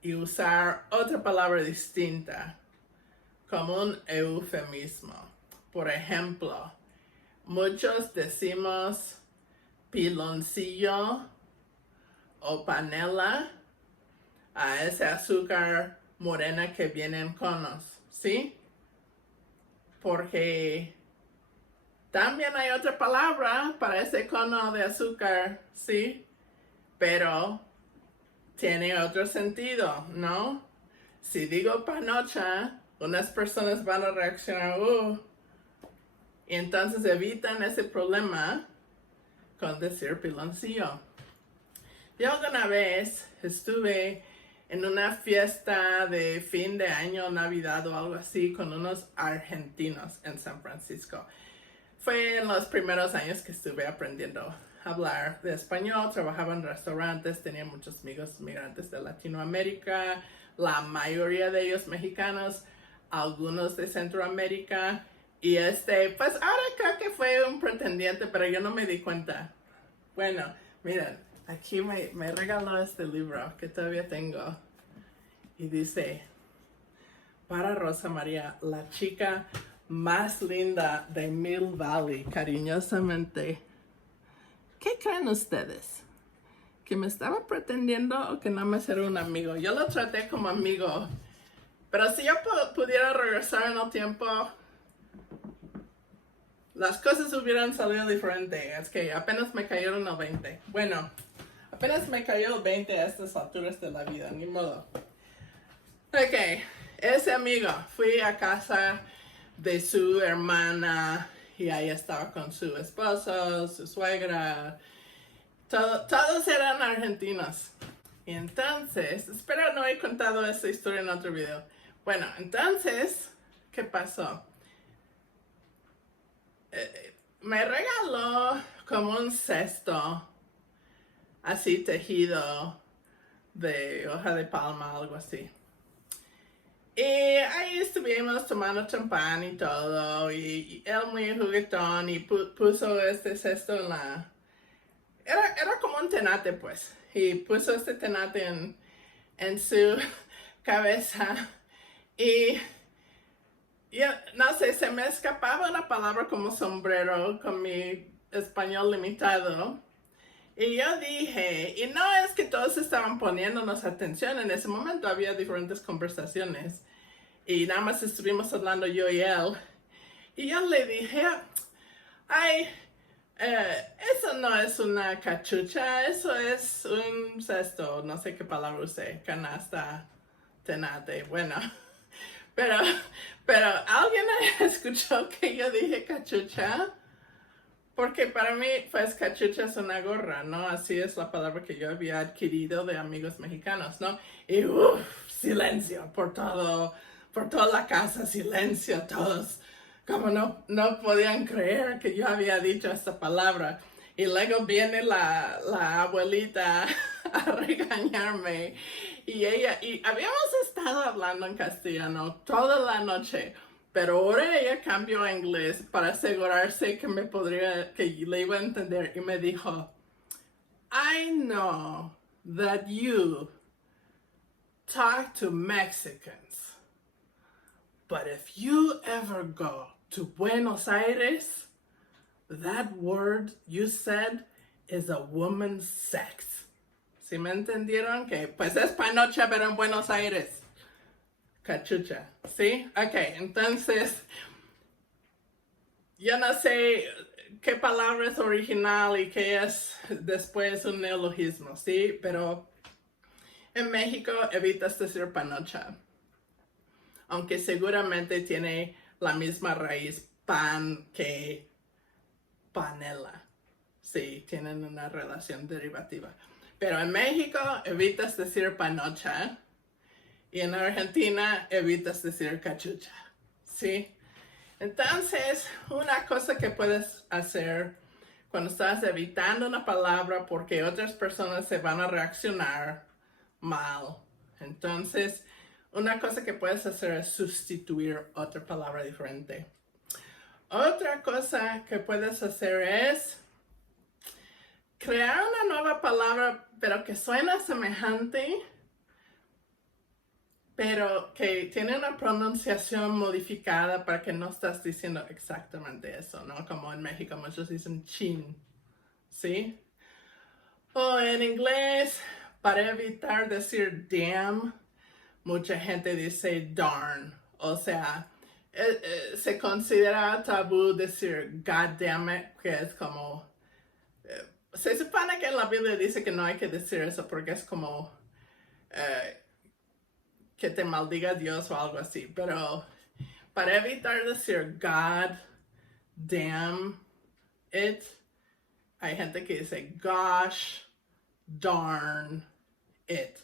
y usar otra palabra distinta como un eufemismo. Por ejemplo, muchos decimos piloncillo o panela a ese azúcar morena que viene en conos, ¿sí? Porque también hay otra palabra para ese cono de azúcar, ¿sí? Pero tiene otro sentido, ¿no? Si digo panocha, unas personas van a reaccionar, y entonces evitan ese problema con decir piloncillo. Yo alguna vez estuve en una fiesta de fin de año, Navidad o algo así, con unos argentinos en San Francisco. Fue en los primeros años que estuve aprendiendo a hablar de español, trabajaba en restaurantes, tenía muchos amigos migrantes de Latinoamérica, la mayoría de ellos mexicanos, algunos de Centroamérica, y pues ahora creo que fue un pretendiente, pero yo no me di cuenta. Bueno, miren, aquí me regaló este libro que todavía tengo, y dice, para Rosa María, la chica más linda de Mill Valley, cariñosamente. ¿Qué creen ustedes? ¿Que me estaba pretendiendo o que nada más era un amigo? Yo lo traté como amigo, pero si yo pudiera regresar en el tiempo, las cosas hubieran salido diferente. Es que apenas me cayeron el 20. Bueno, apenas me cayó el 20 a estas alturas de la vida, ni modo. Ok, ese amigo, fui a casa de su hermana y ahí estaba con su esposo, su suegra, todos eran argentinos. Y entonces, espero no he contado esa historia en otro video. Bueno, entonces, ¿qué pasó? Me regaló como un cesto así tejido de hoja de palma, algo así. Y ahí estuvimos tomando champán y todo, y él muy juguetón y puso este cesto en la... Era como un tenate, pues, y puso este tenate en su cabeza, y yo, no sé, se me escapaba una palabra como sombrero con mi español limitado, y yo dije, y no es que todos estaban poniéndonos atención en ese momento, había diferentes conversaciones. Y nada más estuvimos hablando yo y él. Y yo le dije, ay, eso no es una cachucha, eso es un cesto, no sé qué palabra usé, canasta, tenate, bueno. Pero, pero alguien escuchó que yo dije cachucha, porque para mí, pues cachucha es una gorra, ¿no? Así es la palabra que yo había adquirido de amigos mexicanos, ¿no? Y silencio por toda la casa, silencio, todos. Como no podían creer que yo había dicho esta palabra. Y luego viene la abuelita a regañarme. Y habíamos estado hablando en castellano toda la noche. Pero ahora ella cambió a inglés para asegurarse que que le iba a entender. Y me dijo, I know that you talk to Mexicans. But if you ever go to Buenos Aires, that word you said is a woman's sex. ¿Sí me entendieron? Que pues es panoche, pero en Buenos Aires. Cachucha, ¿sí? Ok, entonces, yo no sé qué palabra es original y qué es después un neologismo, ¿sí? Pero en México evitas decir panocha, aunque seguramente tiene la misma raíz pan que panela, sí, tienen una relación derivativa. Pero en México evitas decir panocha y en Argentina evitas decir cachucha, ¿sí? Entonces, una cosa que puedes hacer cuando estás evitando una palabra porque otras personas se van a reaccionar mal, entonces, una cosa que puedes hacer es sustituir otra palabra diferente. Otra cosa que puedes hacer es crear una nueva palabra, pero que suena semejante, pero que tiene una pronunciación modificada para que no estás diciendo exactamente eso, ¿no? Como en México muchos dicen chin, ¿sí? O en inglés, para evitar decir damn, mucha gente dice darn. O sea, se considera tabú decir God damn it, que es como... se supone que en la Biblia dice que no hay que decir eso porque es como... que te maldiga Dios o algo así. Pero para evitar decir God damn it, hay gente que dice gosh darn it.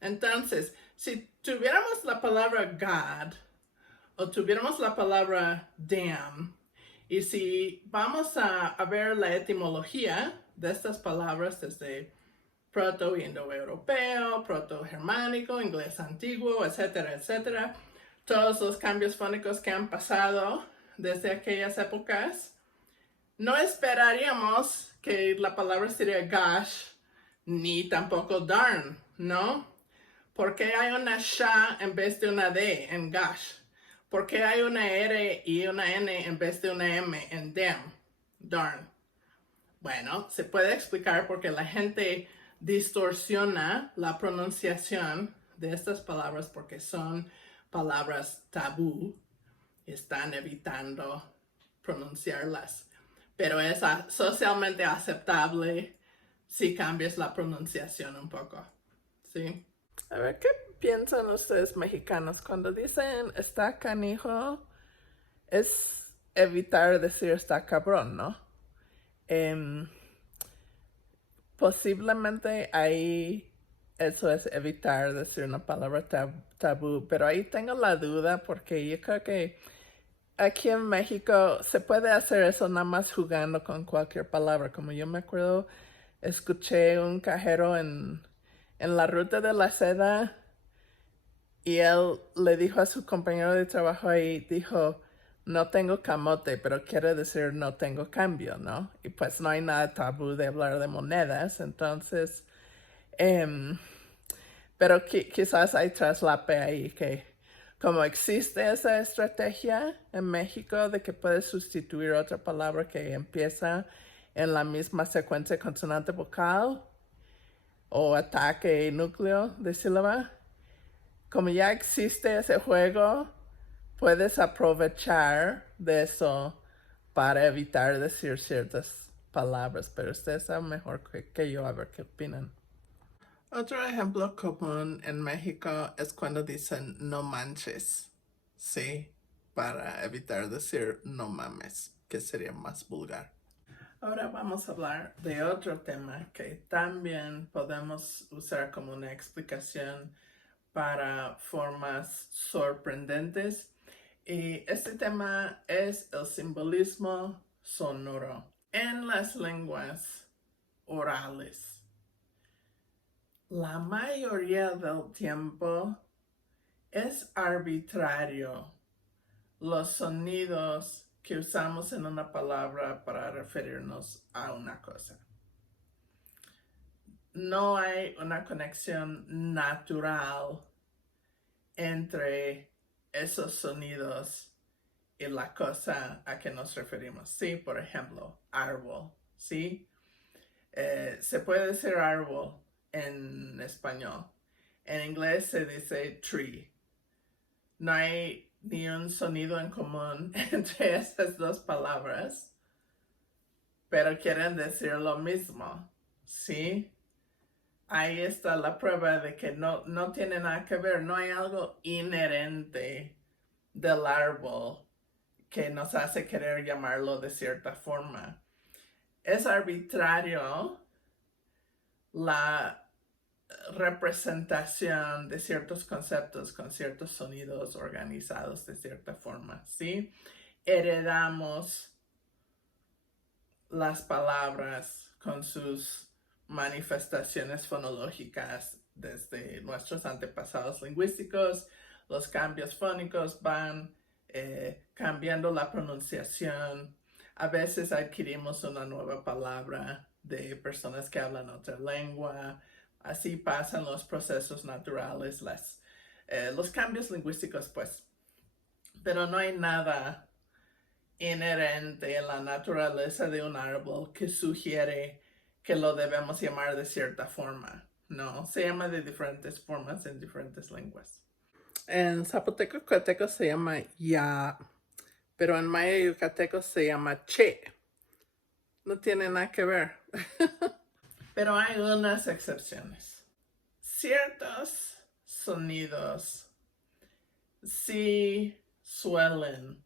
Entonces, si tuviéramos la palabra God o tuviéramos la palabra damn, y si vamos a ver la etimología de estas palabras desde proto-indoeuropeo, proto-germánico, inglés antiguo, etcétera, etcétera, todos los cambios fónicos que han pasado desde aquellas épocas, no esperaríamos que la palabra sería gosh, ni tampoco darn, ¿no? ¿Por qué hay una sha en vez de una d en gosh? ¿Por qué hay una r y una n en vez de una m en damn, darn? Bueno, se puede explicar porque la gente distorsiona la pronunciación de estas palabras porque son palabras tabú y están evitando pronunciarlas. Pero es socialmente aceptable si cambias la pronunciación un poco, ¿sí? A ver, ¿qué piensan ustedes mexicanos cuando dicen está canijo? Es evitar decir está cabrón, ¿no? Posiblemente ahí eso es evitar decir una palabra tabú, pero ahí tengo la duda porque yo creo que aquí en México se puede hacer eso nada más jugando con cualquier palabra. Como yo me acuerdo, escuché un cajero en la ruta de la seda y él le dijo a su compañero de trabajo ahí, dijo, no tengo camote, pero quiere decir no tengo cambio, ¿no? Y pues no hay nada tabú de hablar de monedas, entonces, pero quizás hay traslape ahí que como existe esa estrategia en México de que puedes sustituir otra palabra que empieza en la misma secuencia consonante vocal o ataque núcleo de sílaba, como ya existe ese juego, puedes aprovechar de eso para evitar decir ciertas palabras, pero ustedes saben mejor que yo, a ver qué opinan. Otro ejemplo común en México es cuando dicen no manches, ¿sí? Para evitar decir no mames, que sería más vulgar. Ahora vamos a hablar de otro tema que también podemos usar como una explicación para formas sorprendentes. Y este tema es el simbolismo sonoro en las lenguas orales. La mayoría del tiempo es arbitrario los sonidos que usamos en una palabra para referirnos a una cosa. No hay una conexión natural entre esos sonidos y la cosa a que nos referimos. Sí, por ejemplo, árbol, ¿sí? Se puede decir árbol en español. En inglés se dice tree. No hay ni un sonido en común entre estas dos palabras, pero quieren decir lo mismo, ¿sí? Ahí está la prueba de que no tiene nada que ver, no hay algo inherente del árbol que nos hace querer llamarlo de cierta forma. Es arbitrario la representación de ciertos conceptos con ciertos sonidos organizados de cierta forma, ¿sí? Heredamos las palabras con sus manifestaciones fonológicas desde nuestros antepasados lingüísticos. Los cambios fónicos van cambiando la pronunciación. A veces adquirimos una nueva palabra de personas que hablan otra lengua. Así pasan los procesos naturales, los cambios lingüísticos, pues. Pero no hay nada inherente en la naturaleza de un árbol que sugiere que lo debemos llamar de cierta forma. No, se llama de diferentes formas en diferentes lenguas. En zapoteco yucateco se llama ya, pero en maya yucateco se llama che. No tiene nada que ver. Pero hay unas excepciones. Ciertos sonidos sí suelen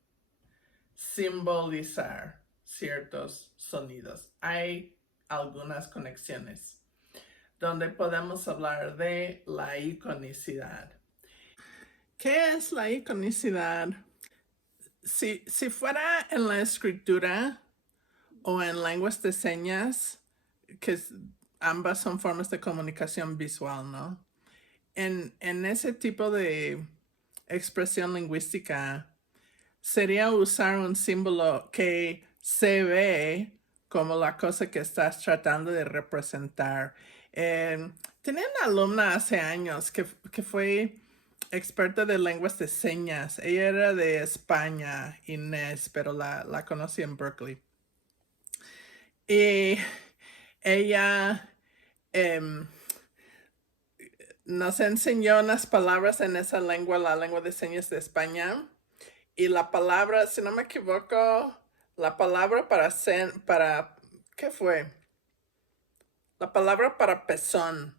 simbolizar ciertos sonidos. Hay algunas conexiones donde podemos hablar de la iconicidad. ¿Qué es la iconicidad? Si fuera en la escritura o en lenguas de señas, que ambas son formas de comunicación visual, ¿no? En ese tipo de expresión lingüística, sería usar un símbolo que se ve como la cosa que estás tratando de representar. Tenía una alumna hace años que fue experta de lenguas de señas. Ella era de España, Inés, pero la conocí en Berkeley. Y ella nos enseñó unas palabras en esa lengua, la lengua de señas de España. Y la palabra, si no me equivoco, la palabra para ¿qué fue? La palabra para pezón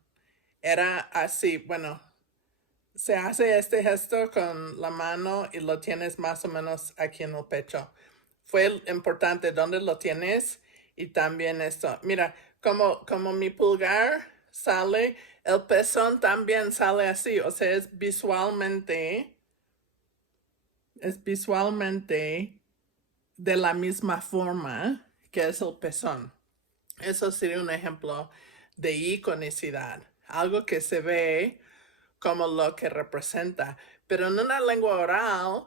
era así, bueno, se hace este gesto con la mano y lo tienes más o menos aquí en el pecho. Fue importante dónde lo tienes y también esto. Mira, como mi pulgar sale, el pezón también sale así, o sea, es visualmente de la misma forma que es el pezón. Eso sería un ejemplo de iconicidad, algo que se ve como lo que representa. Pero en una lengua oral,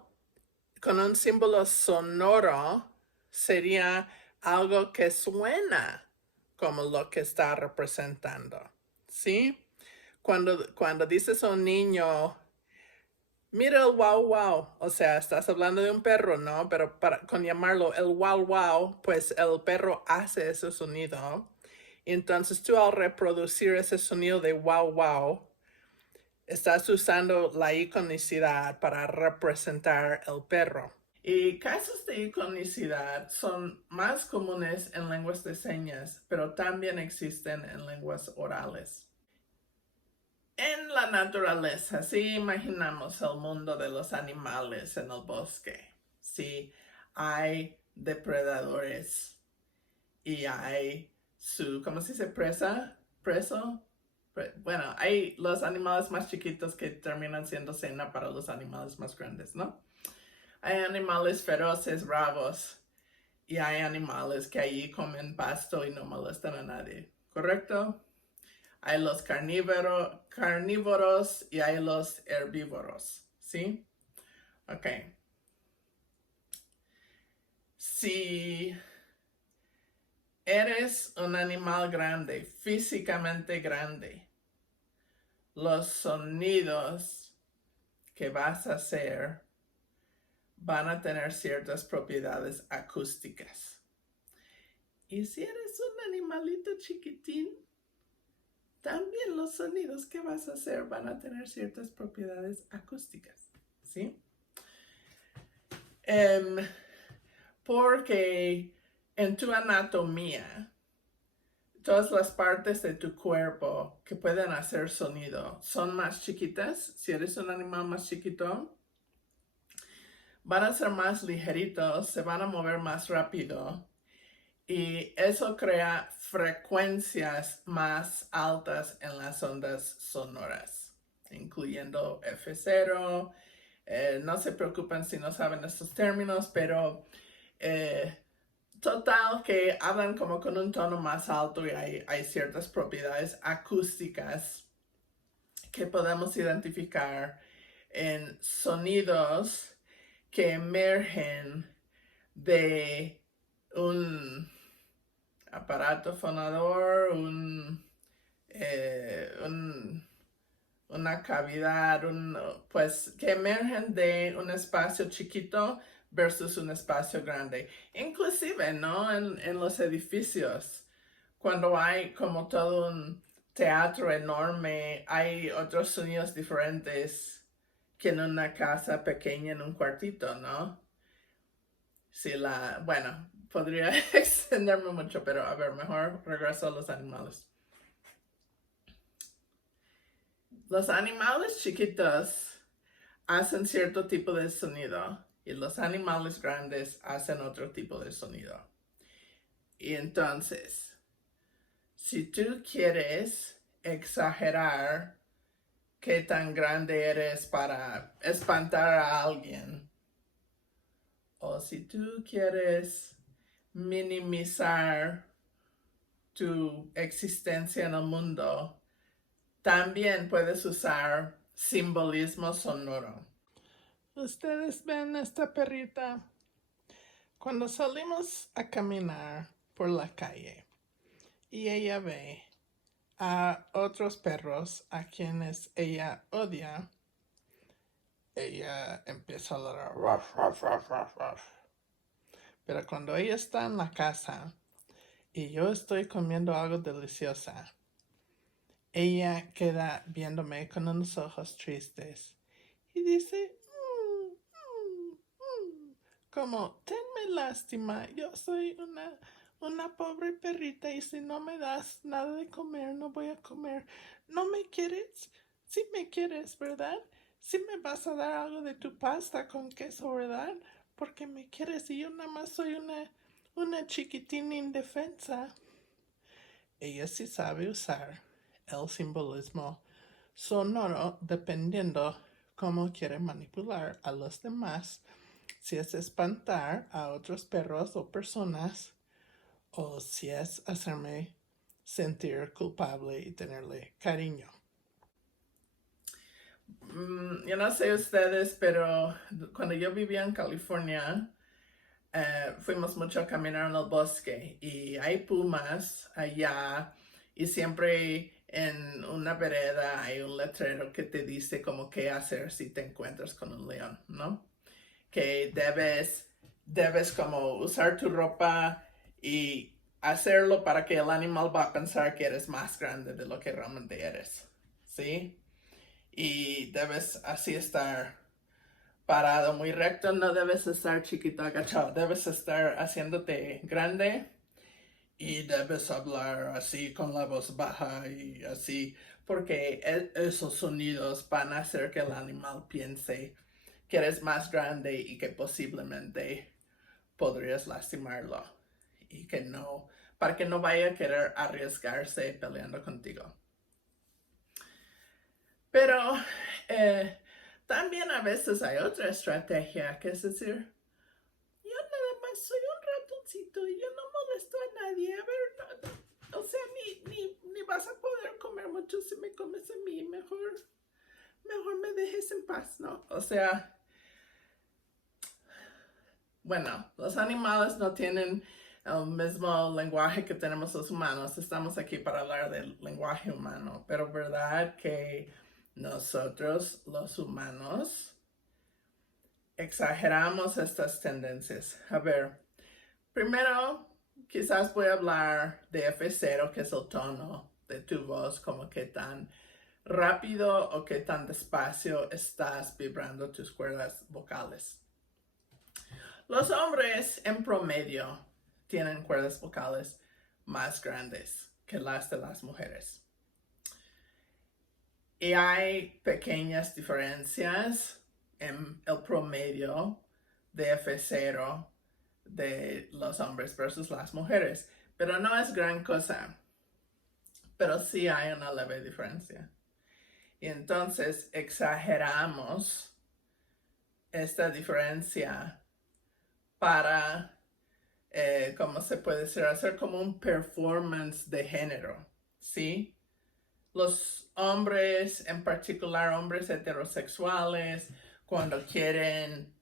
con un símbolo sonoro, sería algo que suena como lo que está representando, ¿sí? Cuando dices a un niño, mira el wow wow, o sea, estás hablando de un perro, ¿no? Pero con llamarlo el wow wow, pues el perro hace ese sonido. Entonces tú al reproducir ese sonido de wow wow, Estás usando la iconicidad para representar el perro. Y casos de iconicidad son más comunes en lenguas de señas, pero también existen en lenguas orales. En la naturaleza, si imaginamos el mundo de los animales en el bosque, si hay depredadores y hay ¿cómo se dice? Preso. Bueno, hay los animales más chiquitos que terminan siendo cena para los animales más grandes, ¿no? Hay animales feroces, bravos, y hay animales que allí comen pasto y no molestan a nadie, ¿correcto? Hay los carnívoros y hay los herbívoros, ¿sí? Ok. Si eres un animal grande, físicamente grande, los sonidos que vas a hacer van a tener ciertas propiedades acústicas. Y si eres un animalito chiquitín, también los sonidos que vas a hacer van a tener ciertas propiedades acústicas, ¿sí? Porque en tu anatomía, todas las partes de tu cuerpo que pueden hacer sonido son más chiquitas. Si eres un animal más chiquito, van a ser más ligeritos, se van a mover más rápido. Y eso crea frecuencias más altas en las ondas sonoras, incluyendo F0. No se preocupen si no saben estos términos, pero total que hablan como con un tono más alto y hay ciertas propiedades acústicas que podemos identificar en sonidos que emergen de un aparato fonador, una cavidad, pues que emergen de un espacio chiquito versus un espacio grande. Inclusive, ¿no? En los edificios, cuando hay como todo un teatro enorme, hay otros sonidos diferentes que en una casa pequeña, en un cuartito, ¿no? Bueno, podría extenderme mucho, pero a ver, mejor regreso a los animales. Los animales chiquitos hacen cierto tipo de sonido y los animales grandes hacen otro tipo de sonido. Y entonces, si tú quieres exagerar qué tan grande eres para espantar a alguien, o si tú quieres minimizar tu existencia en el mundo, también puedes usar simbolismo sonoro. Ustedes ven esta perrita. Cuando salimos a caminar por la calle y ella ve a otros perros a quienes ella odia, ella empieza a ladrar. Ruff, ruff, ruff, ruff, ruff. Pero cuando ella está en la casa y yo estoy comiendo algo deliciosa, ella queda viéndome con unos ojos tristes y dice, como, tenme lástima, yo soy una pobre perrita y si no me das nada de comer, no voy a comer. ¿No me quieres? Sí me quieres, ¿verdad? Sí me vas a dar algo de tu pasta con queso, ¿verdad? Porque me quieres y yo nada más soy una chiquitina indefensa. Ella sí sabe usar el simbolismo sonoro dependiendo cómo quiere manipular a los demás, si es espantar a otros perros o personas o si es hacerme sentir culpable y tenerle cariño. Yo no sé ustedes, pero cuando yo vivía en California, fuimos mucho a caminar en el bosque y hay pumas allá y siempre en una vereda hay un letrero que te dice como qué hacer si te encuentras con un león, ¿no? Que debes como usar tu ropa y hacerlo para que el animal va a pensar que eres más grande de lo que realmente eres, ¿sí? y debes así estar parado muy recto, no debes estar chiquito agachado, debes estar haciéndote grande y debes hablar así con la voz baja y así, porque esos sonidos van a hacer que el animal piense que eres más grande y que posiblemente podrías lastimarlo y que no, para que no vaya a querer arriesgarse peleando contigo. Pero también a veces hay otra estrategia, que es decir, yo nada más soy un ratoncito y yo no molesto a nadie. A ver, o sea, ni vas a poder comer mucho si me comes a mí. Mejor me dejes en paz, ¿no? O sea, bueno, los animales no tienen el mismo lenguaje que tenemos los humanos. Estamos aquí para hablar del lenguaje humano, pero verdad que nosotros, los humanos, exageramos estas tendencias. A ver, primero, quizás voy a hablar de F0, que es el tono de tu voz, como que tan rápido o que tan despacio estás vibrando tus cuerdas vocales. Los hombres en promedio tienen cuerdas vocales más grandes que las de las mujeres. Y hay pequeñas diferencias en el promedio de F0 de los hombres versus las mujeres, pero no es gran cosa, pero sí hay una leve diferencia. Y entonces exageramos esta diferencia para, ¿cómo se puede decir? Hacer como un performance de género, ¿sí? Los hombres, en particular hombres heterosexuales, cuando quieren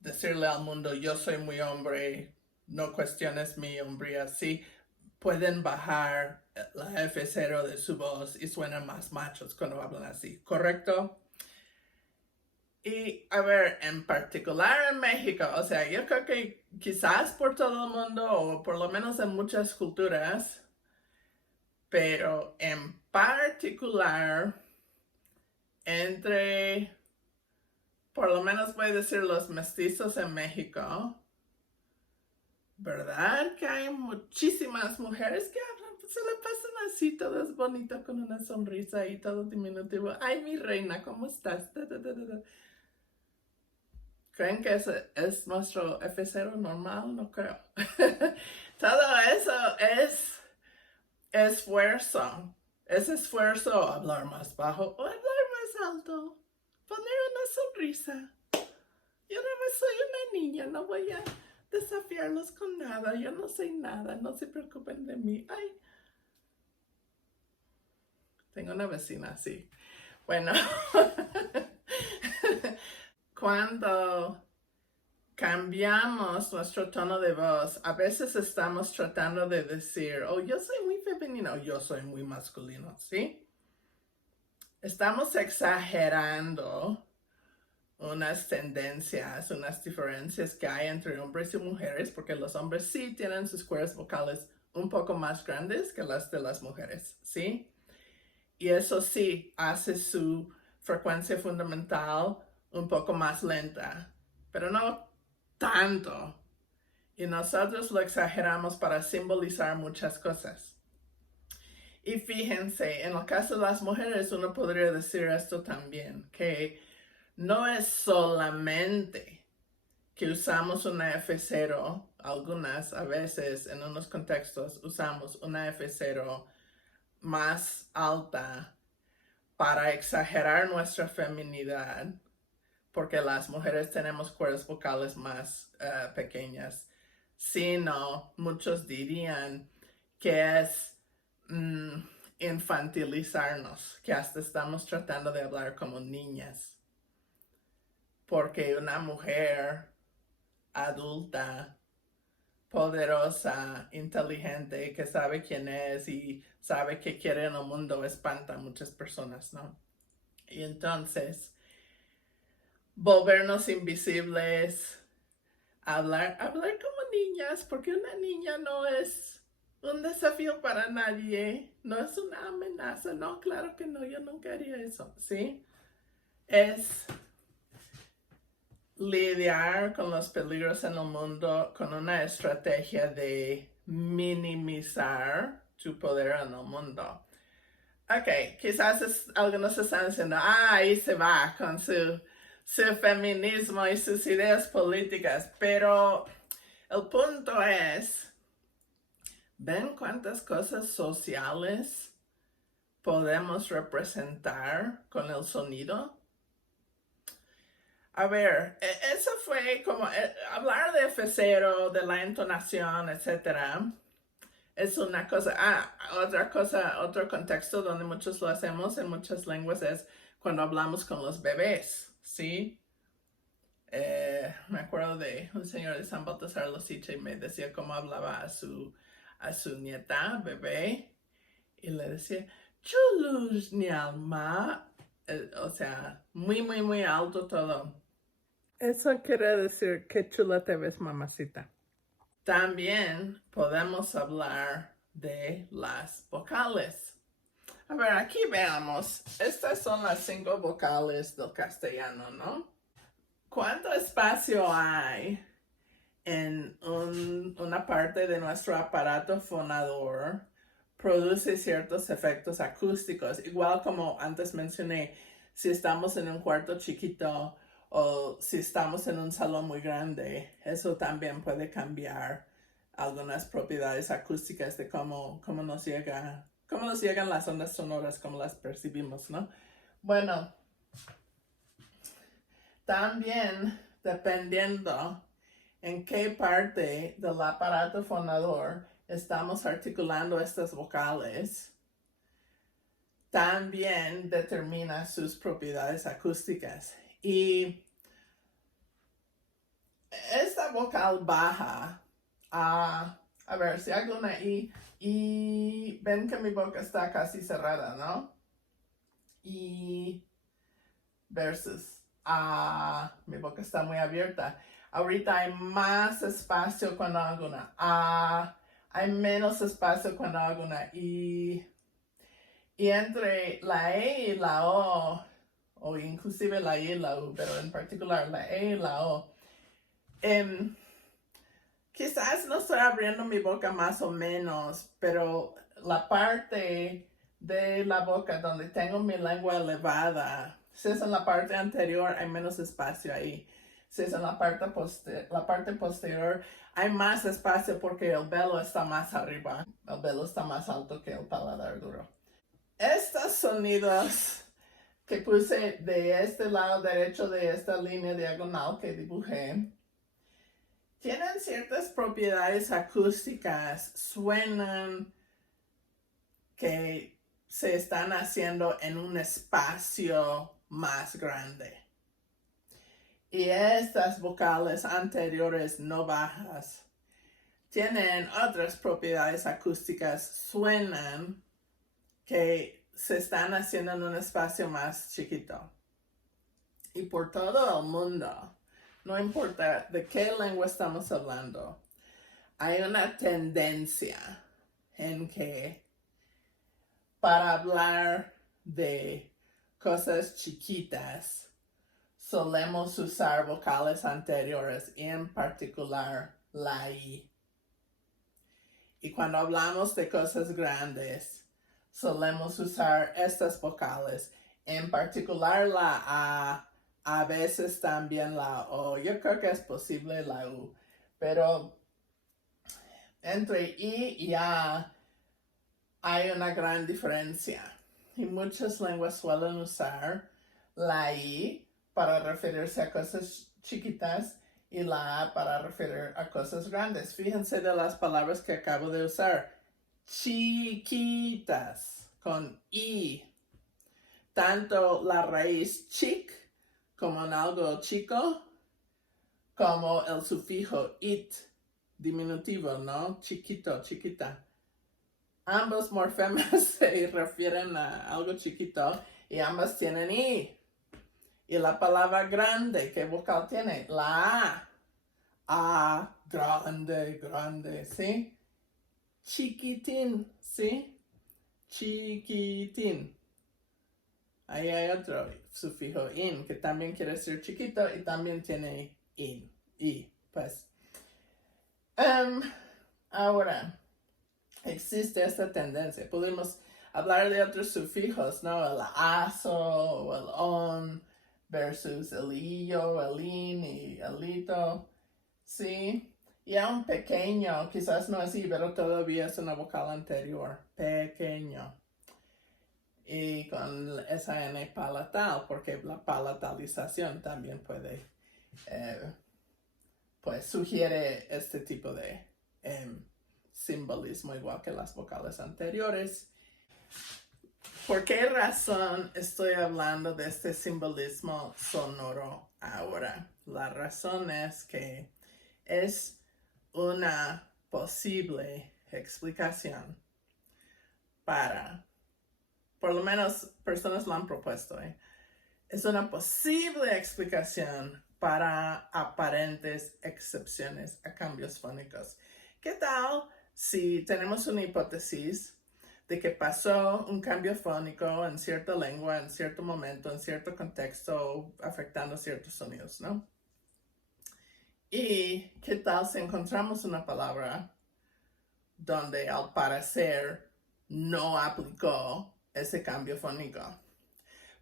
decirle al mundo, yo soy muy hombre, no cuestiones mi hombría, sí, pueden bajar la F0 de su voz y suenan más machos cuando hablan así, ¿correcto? Y a ver, en particular en México, o sea, yo creo que quizás por todo el mundo o por lo menos en muchas culturas, pero en particular entre, por lo menos voy a decir los mestizos en México, ¿verdad? Que hay muchísimas mujeres que hablan, pues, se la pasan así, todas bonitas con una sonrisa y todo diminutivo. Ay, mi reina, ¿cómo estás? ¿Creen que es nuestro F0 normal? No creo. Todo eso es esfuerzo. Es esfuerzo hablar más bajo o hablar más alto. Poner una sonrisa. Yo nada más soy una niña, no voy a desafiarlos con nada. Yo no sé nada, no se preocupen de mí. Ay, tengo una vecina así. Bueno, cuando cambiamos nuestro tono de voz, a veces estamos tratando de decir, oh, yo soy muy femenino, o yo soy muy masculino, ¿sí? Estamos exagerando unas tendencias, unas diferencias que hay entre hombres y mujeres, porque los hombres sí tienen sus cuerdas vocales un poco más grandes que las de las mujeres, ¿sí? Y eso sí hace su frecuencia fundamental un poco más lenta, pero no tanto. Y nosotros lo exageramos para simbolizar muchas cosas. Y fíjense, en el caso de las mujeres uno podría decir esto también, que no es solamente que usamos una F0, algunas a veces en unos contextos usamos una F0 más alta para exagerar nuestra feminidad, porque las mujeres tenemos cuerdas vocales más pequeñas, sino muchos dirían que es infantilizarnos, que hasta estamos tratando de hablar como niñas. Porque una mujer adulta, poderosa, inteligente, que sabe quién es y sabe qué quiere en el mundo, espanta a muchas personas, ¿no? Y entonces, volvernos invisibles, hablar como niñas, porque una niña no es un desafío para nadie, no es una amenaza, no, claro que no, yo nunca haría eso, ¿sí? Es lidiar con los peligros en el mundo con una estrategia de minimizar tu poder en el mundo. Ok, quizás algunos están diciendo, ahí se va con su feminismo y sus ideas políticas, pero el punto es, ¿ven cuántas cosas sociales podemos representar con el sonido? A ver, eso fue como hablar de F0, de la entonación, etcétera. Es una cosa. Otra cosa, otro contexto donde muchos lo hacemos en muchas lenguas es cuando hablamos con los bebés, ¿sí? Me acuerdo de un señor de San Baltasar Losiche y me decía cómo hablaba a su nieta, bebé, y le decía, chulus ni alma, o sea, muy, muy, muy alto todo. Eso quiere decir que chula te ves, mamacita. También podemos hablar de las vocales. A ver, aquí veamos. Estas son las 5 vocales del castellano, ¿no? ¿Cuánto espacio hay en una parte de nuestro aparato fonador? Produce ciertos efectos acústicos, igual como antes mencioné, si estamos en un cuarto chiquito o si estamos en un salón muy grande, eso también puede cambiar algunas propiedades acústicas de cómo nos llegan las ondas sonoras, cómo las percibimos, ¿no? Bueno, también dependiendo en qué parte del aparato fonador estamos articulando estas vocales, también determina sus propiedades acústicas. Y esta vocal baja, a ver, si hago una y ven que mi boca está casi cerrada, ¿no? Y versus mi boca está muy abierta. Ahorita hay más espacio cuando hago una hay menos espacio cuando hago una I. Y entre la E y la o inclusive la I y la U, pero en particular la E y la O, quizás no estoy abriendo mi boca más o menos, pero la parte de la boca donde tengo mi lengua elevada, si es en la parte anterior, hay menos espacio ahí. Si es en la parte posterior, hay más espacio porque el velo está más arriba. El velo está más alto que el paladar duro. Estos sonidos que puse de este lado derecho de esta línea diagonal que dibujé, tienen ciertas propiedades acústicas, suenan que se están haciendo en un espacio más grande. Y estas vocales anteriores no bajas tienen otras propiedades acústicas, suenan que se están haciendo en un espacio más chiquito. Y por todo el mundo, no importa de qué lengua estamos hablando, hay una tendencia en que para hablar de cosas chiquitas solemos usar vocales anteriores, en particular la I. Y cuando hablamos de cosas grandes, solemos usar estas vocales, en particular la a veces también la O. Yo creo que es posible la U, pero entre I y A hay una gran diferencia. Y muchas lenguas suelen usar la I para referirse a cosas chiquitas y la A para referir a cosas grandes. Fíjense de las palabras que acabo de usar. Chiquitas, con I. Tanto la raíz chic, como en algo chico, como el sufijo it, diminutivo, ¿no? Chiquito, chiquita. Ambos morfemas se refieren a algo chiquito y ambas tienen I. Y la palabra grande, ¿qué vocal tiene? La A. A, grande, grande, ¿sí? chiquitín, ¿sí? Chiquitín. Ahí hay otro sufijo in, que también quiere decir chiquito y también tiene in, y, pues. Ahora, existe esta tendencia. Podemos hablar de otros sufijos, ¿no? El aso o el on versus el illo, el in y el ito, ¿sí? Y a un pequeño, quizás no así, pero todavía es una vocal anterior, pequeño. Y con esa N palatal, porque la palatalización también puede, pues sugiere este tipo de simbolismo, igual que las vocales anteriores. ¿Por qué razón estoy hablando de este simbolismo sonoro ahora? La razón es que es una posible explicación para, por lo menos personas lo han propuesto, es una posible explicación para aparentes excepciones a cambios fónicos. ¿Qué tal si tenemos una hipótesis de que pasó un cambio fónico en cierta lengua, en cierto momento, en cierto contexto, afectando ciertos sonidos, ¿no? ¿Y qué tal si encontramos una palabra donde al parecer no aplicó ese cambio fónico?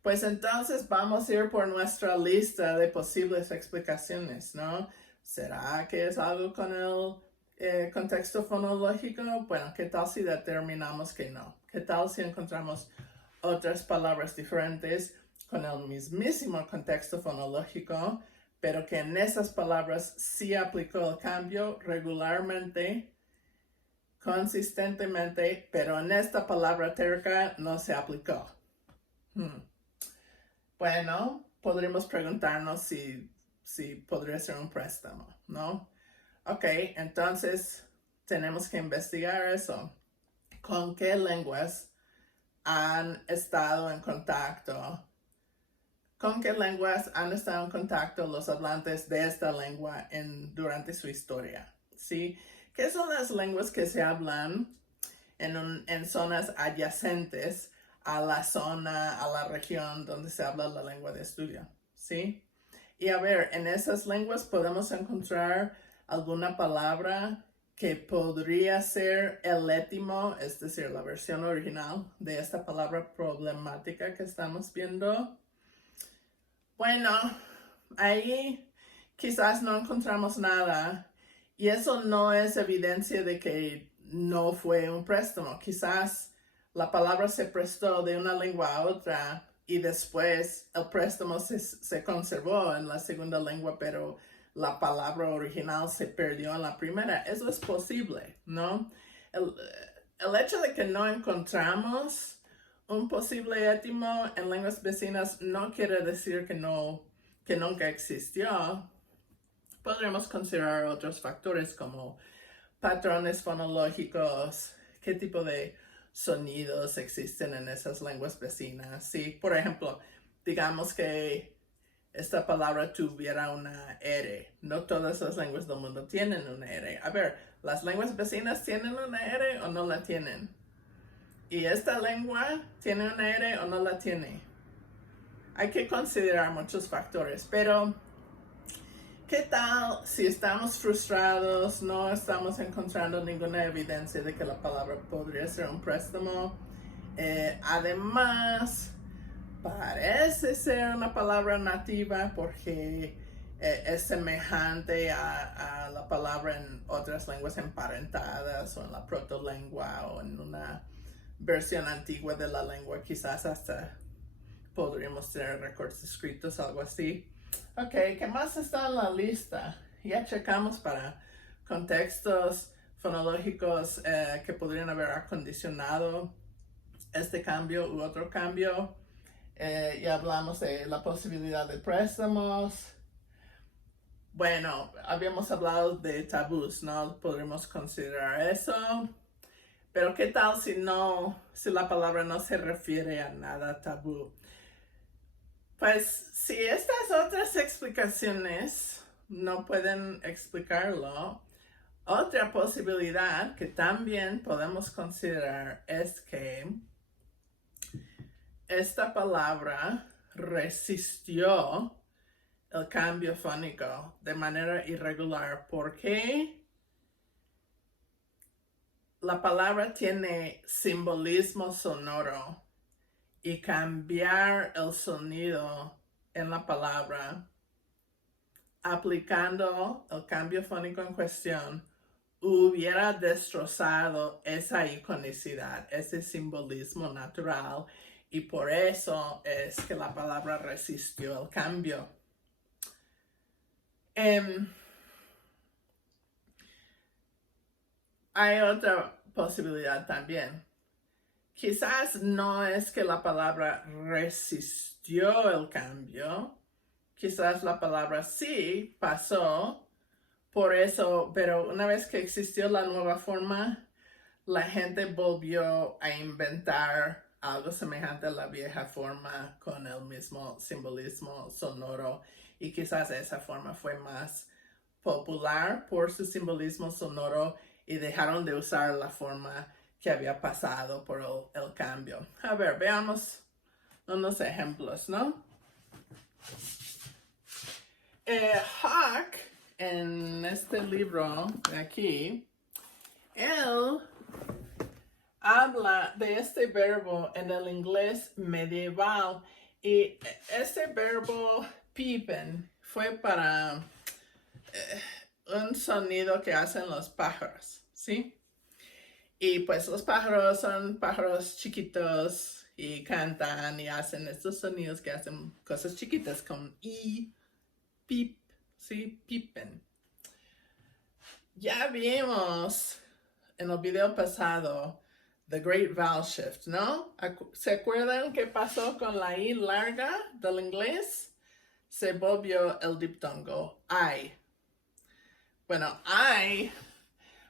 Pues entonces vamos a ir por nuestra lista de posibles explicaciones, ¿no? ¿Será que es algo con el contexto fonológico? Bueno, ¿qué tal si determinamos que no? ¿Qué tal si encontramos otras palabras diferentes con el mismísimo contexto fonológico, pero que en esas palabras sí aplicó el cambio regularmente, consistentemente, pero en esta palabra terca no se aplicó? Bueno, podríamos preguntarnos si podría ser un préstamo, ¿no? Ok, entonces tenemos que investigar eso. ¿Con qué lenguas han estado en contacto? ¿Con qué lenguas han estado en contacto los hablantes de esta lengua durante su historia? ¿Sí? ¿Qué son las lenguas que se hablan en zonas adyacentes a la zona, a la región donde se habla la lengua de estudio? ¿Sí? Y a ver, en esas lenguas podemos encontrar alguna palabra que podría ser el étimo, es decir, la versión original de esta palabra problemática que estamos viendo. Bueno, ahí quizás no encontramos nada y eso no es evidencia de que no fue un préstamo. Quizás la palabra se prestó de una lengua a otra y después el préstamo se conservó en la segunda lengua, pero la palabra original se perdió en la primera. Eso es posible, ¿no? El hecho de que no encontramos un posible étimo en lenguas vecinas no quiere decir que nunca existió. Podríamos considerar otros factores como patrones fonológicos, qué tipo de sonidos existen en esas lenguas vecinas. Si, por ejemplo, digamos que esta palabra tuviera una R, no todas las lenguas del mundo tienen una R. A ver, ¿las lenguas vecinas tienen una R o no la tienen? ¿Y esta lengua tiene una R o no la tiene? Hay que considerar muchos factores, pero ¿qué tal si estamos frustrados, no estamos encontrando ninguna evidencia de que la palabra podría ser un préstamo? Además, parece ser una palabra nativa porque es semejante a la palabra en otras lenguas emparentadas o en la protolengua o en una versión antigua de la lengua, quizás hasta podríamos tener récords escritos, algo así. Ok, ¿qué más está en la lista? Ya checamos para contextos fonológicos que podrían haber acondicionado este cambio u otro cambio. Ya hablamos de la posibilidad de préstamos. Bueno, habíamos hablado de tabús, ¿no? Podríamos considerar eso. Pero ¿qué tal si la palabra no se refiere a nada tabú? Pues si estas otras explicaciones no pueden explicarlo, Otra posibilidad que también podemos considerar es que esta palabra resistió el cambio fónico de manera irregular porque la palabra tiene simbolismo sonoro y cambiar el sonido en la palabra aplicando el cambio fónico en cuestión hubiera destrozado esa iconicidad, ese simbolismo natural, y por eso es que la palabra resistió el cambio. Hay otra posibilidad también. Quizás no es que la palabra resistió el cambio, quizás la palabra sí pasó. Por eso, pero una vez que existió la nueva forma, la gente volvió a inventar algo semejante a la vieja forma con el mismo simbolismo sonoro, y quizás esa forma fue más popular por su simbolismo sonoro y dejaron de usar la forma que había pasado por el cambio. A ver, veamos unos ejemplos, ¿no? Hawk, en este libro de aquí, él habla de este verbo en el inglés medieval, y este verbo piepen fue para un sonido que hacen los pájaros, ¿sí? Y pues los pájaros son pájaros chiquitos y cantan y hacen estos sonidos que hacen cosas chiquitas con pip, ¿sí? Pipen. Ya vimos en el video pasado The Great Vowel Shift, ¿no? ¿Se acuerdan qué pasó con la I larga del inglés? Se volvió el diptongo I. Bueno, I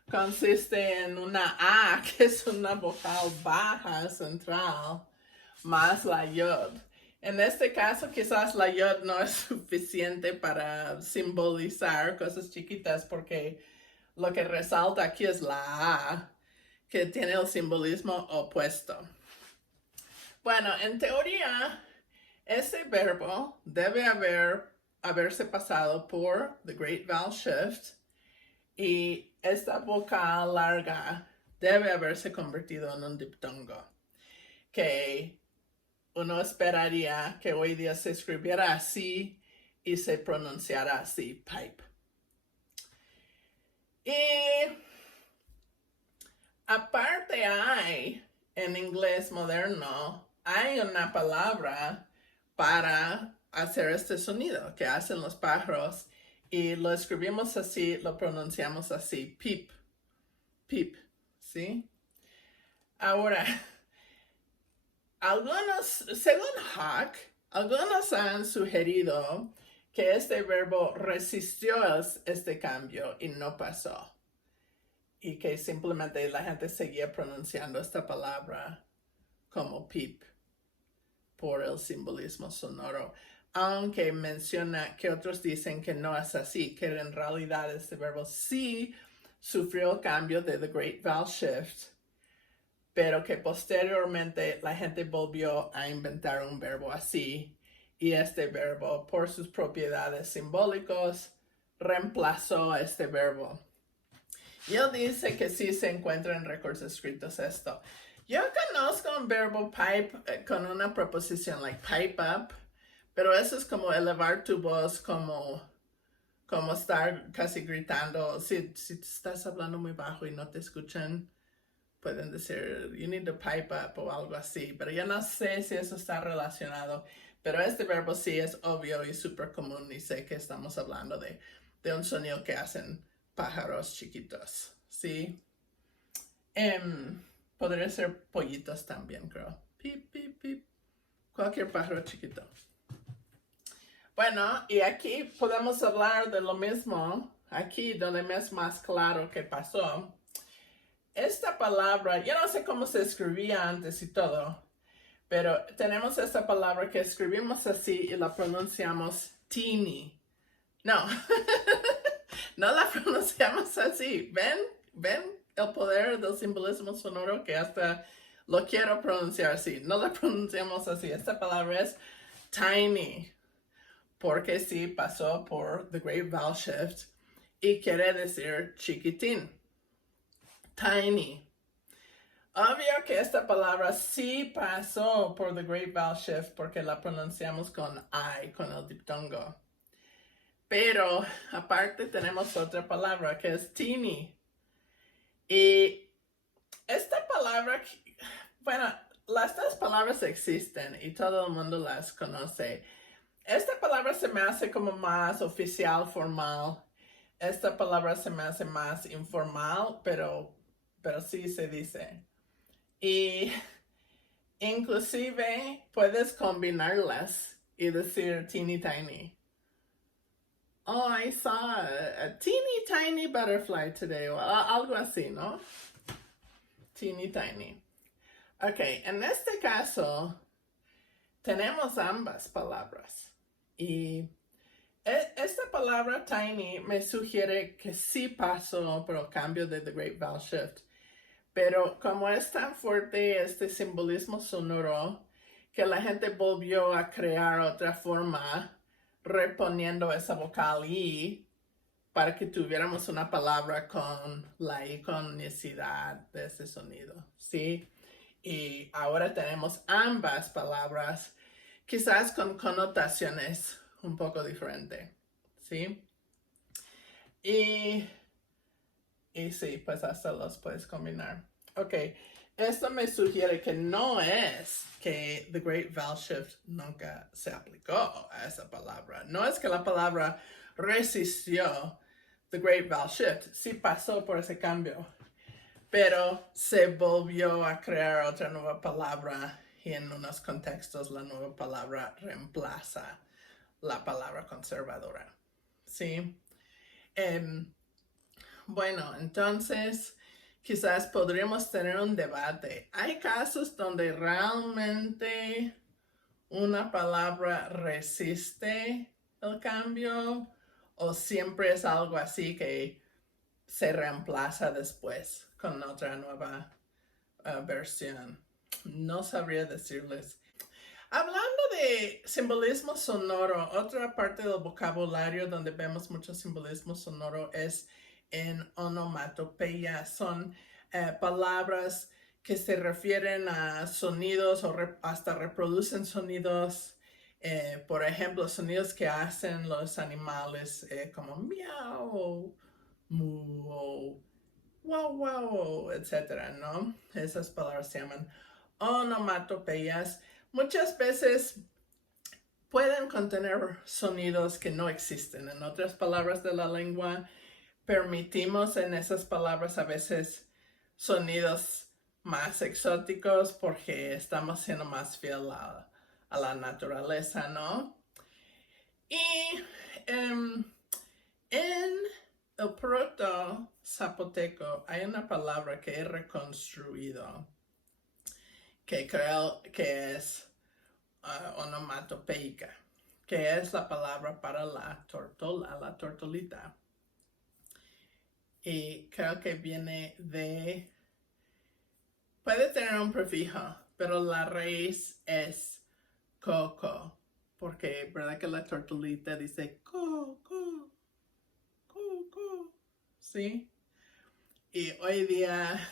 consiste en una A, que es una vocal baja central, más la yod. En este caso, quizás la yod no es suficiente para simbolizar cosas chiquitas, porque lo que resalta aquí es la A, que tiene el simbolismo opuesto. Bueno, en teoría, ese verbo debe haberse pasado por the Great Vowel Shift, y esta vocal larga debe haberse convertido en un diptongo, que uno esperaría que hoy día se escribiera así y se pronunciara así, pipe. Y aparte hay, en inglés moderno, hay una palabra para hacer este sonido que hacen los pájaros, y lo escribimos así, lo pronunciamos así, peep, peep, ¿sí? Ahora, según Hawk, algunos han sugerido que este verbo resistió este cambio y no pasó, y que simplemente la gente seguía pronunciando esta palabra como peep por el simbolismo sonoro, aunque menciona que otros dicen que no es así, que en realidad este verbo sí sufrió el cambio de The Great Vowel Shift, pero que posteriormente la gente volvió a inventar un verbo así, y este verbo, por sus propiedades simbólicas, reemplazó a este verbo. Y él dice que sí se encuentra en récords escritos esto. Yo conozco un verbo pipe con una preposición like pipe up, pero eso es como elevar tu voz, como estar casi gritando. Si estás hablando muy bajo y no te escuchan, pueden decir, you need to pipe up o algo así. Pero yo no sé si eso está relacionado. Pero este verbo sí es obvio y súper común, y sé que estamos hablando de un sonido que hacen pájaros chiquitos, ¿sí? Podría ser pollitos también, creo. Pip, pip, pip. Cualquier pájaro chiquito. Bueno, y aquí podemos hablar de lo mismo. Aquí donde me es más claro qué pasó. Esta palabra, yo no sé cómo se escribía antes y todo, pero tenemos esta palabra que escribimos así y la pronunciamos teeny. No, No la pronunciamos así. ¿Ven el poder del simbolismo sonoro que hasta lo quiero pronunciar así? No la pronunciamos así. Esta palabra es tiny, porque sí pasó por The Great Vowel Shift y quiere decir chiquitín. Tiny. Obvio que esta palabra sí pasó por The Great Vowel Shift porque la pronunciamos con I, con el diptongo. Pero aparte tenemos otra palabra que es teeny. Y esta palabra, bueno, las dos palabras existen y todo el mundo las conoce. Esta palabra se me hace como más oficial, formal. Esta palabra se me hace más informal, pero sí se dice. Y inclusive puedes combinarlas y decir teeny tiny. Oh, I saw a teeny tiny butterfly today, o algo así, ¿no? Teeny tiny. Ok, en este caso tenemos ambas palabras. Y esta palabra tiny me sugiere que sí pasó por el cambio de The Great Vowel Shift. Pero como es tan fuerte este simbolismo sonoro, que la gente volvió a crear otra forma, reponiendo esa vocal I, para que tuviéramos una palabra con la iconicidad de ese sonido, ¿sí? Y ahora tenemos ambas palabras, quizás con connotaciones un poco diferentes, ¿sí? Y sí, pues hasta los puedes combinar. Ok, esto me sugiere que no es que The Great Vowel Shift nunca se aplicó a esa palabra. No es que la palabra resistió The Great Vowel Shift. Sí pasó por ese cambio. Pero se volvió a crear otra nueva palabra y en unos contextos la nueva palabra reemplaza la palabra conservadora. ¿Sí? Bueno, entonces quizás podríamos tener un debate. Hay casos donde realmente una palabra resiste el cambio o siempre es algo así que se reemplaza después con otra nueva versión. No sabría decirles. Hablando de simbolismo sonoro, otra parte del vocabulario donde vemos mucho simbolismo sonoro es en onomatopeya. Son palabras que se refieren a sonidos o hasta reproducen sonidos. Por ejemplo, sonidos que hacen los animales como miau o mu o wow wow, etcétera, ¿no? Esas palabras se llaman onomatopeyas. Muchas veces pueden contener sonidos que no existen. En otras palabras de la lengua, permitimos en esas palabras a veces sonidos más exóticos porque estamos siendo más fiel a la naturaleza, ¿no? Y en el proto zapoteco hay una palabra que he reconstruido que creo que es onomatopeica, que es la palabra para la tortola, la tortolita. Y creo que viene de, puede tener un prefijo, pero la raíz es coco, porque verdad que la tortolita dice coco, coco, ¿sí? Y hoy día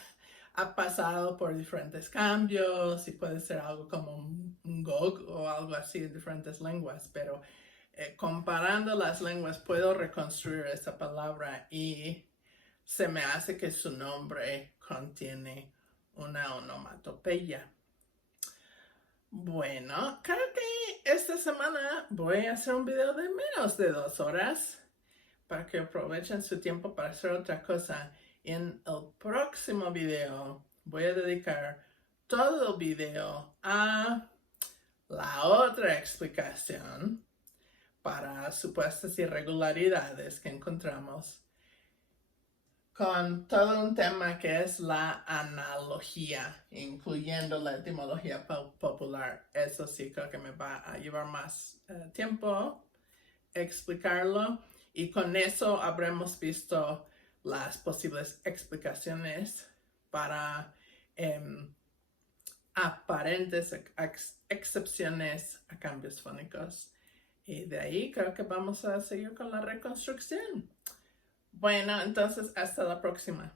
ha pasado por diferentes cambios y puede ser algo como un gog o algo así en diferentes lenguas, pero comparando las lenguas puedo reconstruir esta palabra y se me hace que su nombre contiene una onomatopeya. Bueno, creo que esta semana voy a hacer un video de menos de 2 horas para que aprovechen su tiempo para hacer otra cosa. En el próximo video voy a dedicar todo el video a la otra explicación para supuestas irregularidades que encontramos con todo un tema que es la analogía, incluyendo la etimología popular. Eso sí creo que me va a llevar más tiempo explicarlo. Y con eso habremos visto las posibles explicaciones para aparentes excepciones a cambios fónicos. Y de ahí creo que vamos a seguir con la reconstrucción. Bueno, entonces hasta la próxima.